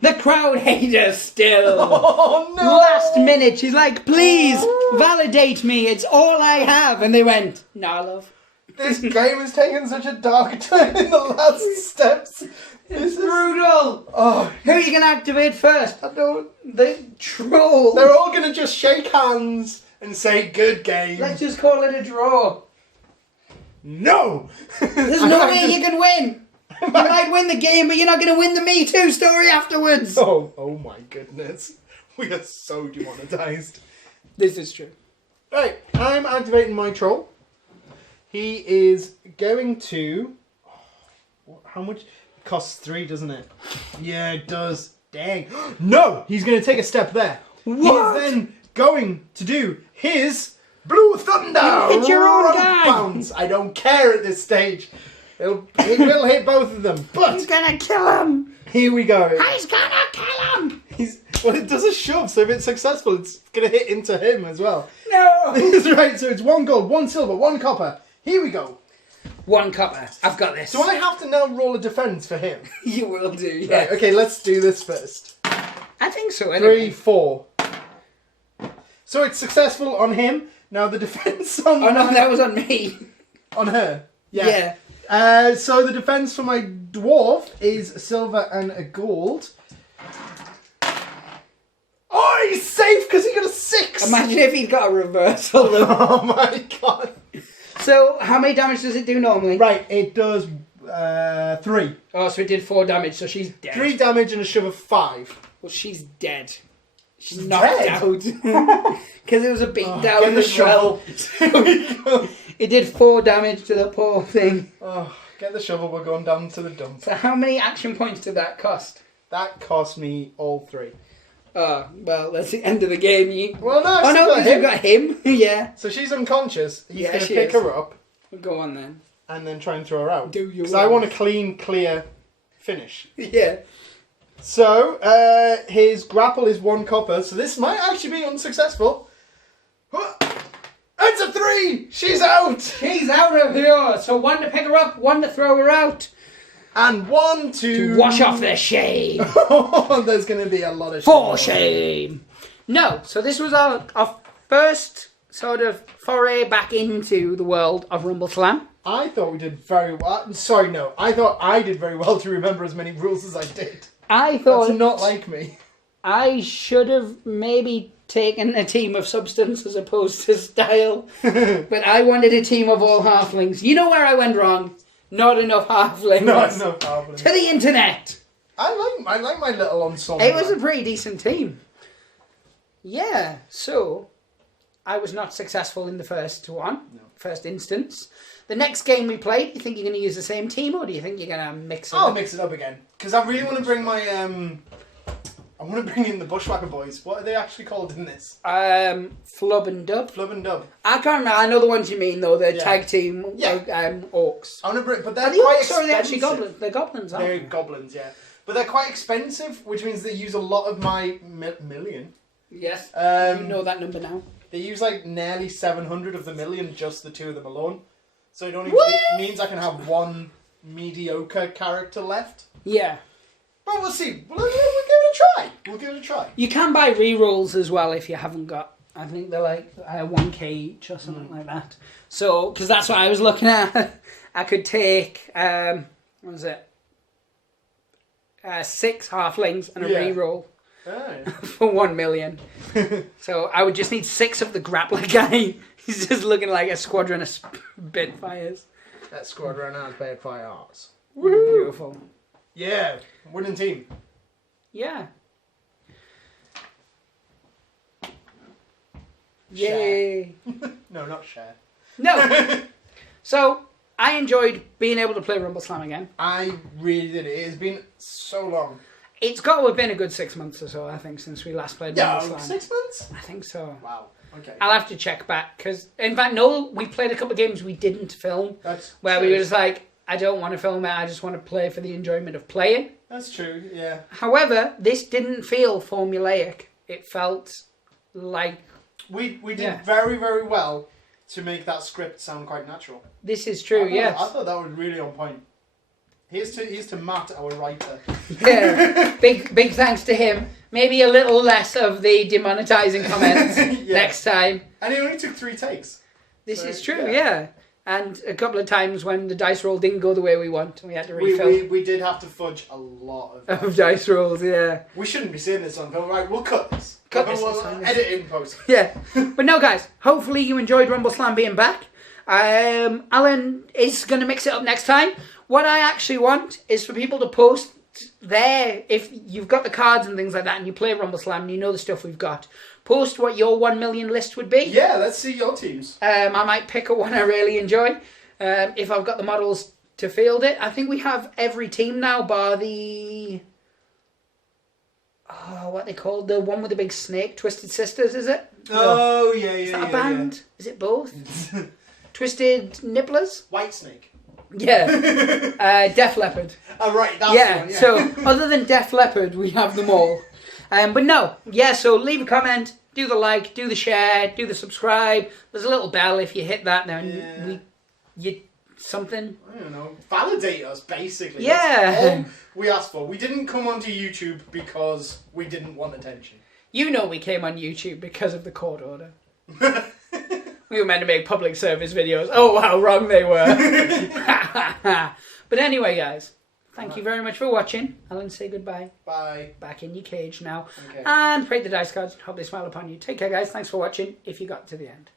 The crowd hate her still. Oh no! Last minute, she's like, please, validate me. It's all I have. And they went, nah, love. This game has taken such a dark turn in the last steps. It's brutal. Oh, Who are you going to activate first? I don't. The troll. They're all going to just shake hands and say good game. Let's just call it a draw. No! There's no way you can win. You might win the game, but you're not going to win the Me Too story afterwards. Oh my goodness. We are so demonetized. This is true. Right, I'm activating my troll. He is going to... How much? It costs 3, doesn't it? Yeah, it does. Dang. No! He's going to take a step there. What? He's then going to do his Blue Thunder! You hit your own Rope guy! Bounce. I don't care at this stage. It will hit both of them, but... He's going to kill him. Here we go. He's going to kill him. Well, it does a shove, so if it's successful, it's going to hit into him as well. No. That's right, so it's 1 gold, 1 silver, 1 copper. Here we go. 1 copper. I've got this. Do I have to now roll a defense for him? You will do, yeah. Right, okay, let's do this first. I think so, anyway. 3, 4. So it's successful on him. Now the defense on... Oh, no, that was on me. On her. Yeah. So the defense for my dwarf is a silver and a gold. Oh, he's safe because he got a 6. Imagine if he'd got a reversal. Oh my god. So, how many damage does it do normally? Right, it does 3. Oh, so it did 4 damage, so she's dead. 3 damage and a shove of 5. Well, she's dead. She's knocked dead? out. Because it was a beat down get the as well. It did 4 damage to the poor thing. Oh, get the shovel, we're going down to the dump. So how many action points did that cost? That cost me all 3. Oh, well, that's the end of the game. Well, no, Oh, no, you've got him. Yeah. So she's unconscious. He's Yeah, going to she pick is. her up Go on then. and then try and throw her out. Do you Because I want a clean, clear finish. Yeah. So, his grapple is 1 copper, so this might actually be unsuccessful. It's a 3! She's out! She's out of here. So 1 to pick her up, 1 to throw her out. And 1 to... Wash off their shame. There's going to be a lot of For shame. No, so this was our first sort of foray back into the world of Rumbleslam. I thought we did very well. Sorry, no. I thought I did very well to remember as many rules as I did. I thought... That's not like me. I should have maybe taken a team of substance as opposed to style. But I wanted a team of all halflings. You know where I went wrong? Not enough halflings. Not enough halflings. To the internet. I like my little ensemble. It was a pretty decent team. Yeah, so I was not successful in the first one, first instance. The next game we played, you think you're going to use the same team, or do you think you're going to mix it up? I'll mix it up again. Because I really want to bring my... I want to bring in the Bushwhacker Boys. What are they actually called in this? Flub and Dub. Flub and Dub. I can't remember. I know the ones you mean, though. The Yeah. tag team orcs. I want to bring... But they're Are the quite orcs expensive. or are they actually goblins? They're goblins, aren't They're they? goblins, yeah. But they're quite expensive, which means they use a lot of my million. Yes. You know that number now. They use like nearly 700 of the million, just the two of them alone. So it only means I can have one mediocre character left. Yeah. But we'll see. We'll give it a try. You can buy rerolls as well if you haven't got. I think they're like 1k each or something like that. So, because that's what I was looking at. I could take, what was it? 6 halflings and a reroll for 1 million. So I would just need 6 of the grappler guy. He's just looking like a squadron of Spitfires. That squadron has Spitfires. Beautiful. Yeah, winning team. Yeah. Share. Yay. No, not share. No. So, I enjoyed being able to play Rumbleslam again. I really did. It has been so long. It's got to have been a good 6 months or so, I think, since we last played Rumbleslam. 6 months? I think so. Wow. Okay. I'll have to check back, because, in fact, no, we played a couple of games we didn't film, That's where true. we were just like, I don't want to film it, I just want to play for the enjoyment of playing. That's true, yeah. However, this didn't feel formulaic. It felt like... We did very, very well to make that script sound quite natural. This is true, yes. I thought that was really on point. Here's to Matt, our writer. Yeah, big thanks to him. Maybe a little less of the demonetizing comments next time. And it only took 3 takes. This is true, yeah. And a couple of times when the dice roll didn't go the way we want, we had to refill. We did have to fudge a lot of dice rolls, yeah. We shouldn't be saying this on film. Right, we'll cut this. We'll edit it in post. Yeah. But no, guys, hopefully you enjoyed Rumbleslam being back. Alan is going to mix it up next time. What I actually want is for people to post there, if you've got the cards and things like that and you play Rumbleslam and you know the stuff we've got, post what your 1 million list would be. Yeah, let's see your teams. I might pick a one I really enjoy. If I've got the models to field it. I think we have every team now bar the... Oh, what they called? The one with the big snake, Twisted Sisters, is it? Oh, yeah. Is that a band? Yeah. Is it both? Twisted Nibblers? White Snake. Yeah. Def Leppard. Oh, right, that's the one, yeah. So, other than Def Leppard, we have them all. But no, so leave a comment, do the like, do the share, do the subscribe. There's a little bell. If you hit that, then you something. I don't know. Validate us, basically. Yeah. That's all we asked for. We didn't come onto YouTube because we didn't want attention. You know we came on YouTube because of the court order. We were meant to make public service videos. Oh, how wrong they were. But anyway, guys, thank you very much for watching. Alan, say goodbye. Bye. Back in your cage now. Okay. And pray the dice cards. Hope they smile upon you. Take care, guys. Thanks for watching, if you got to the end.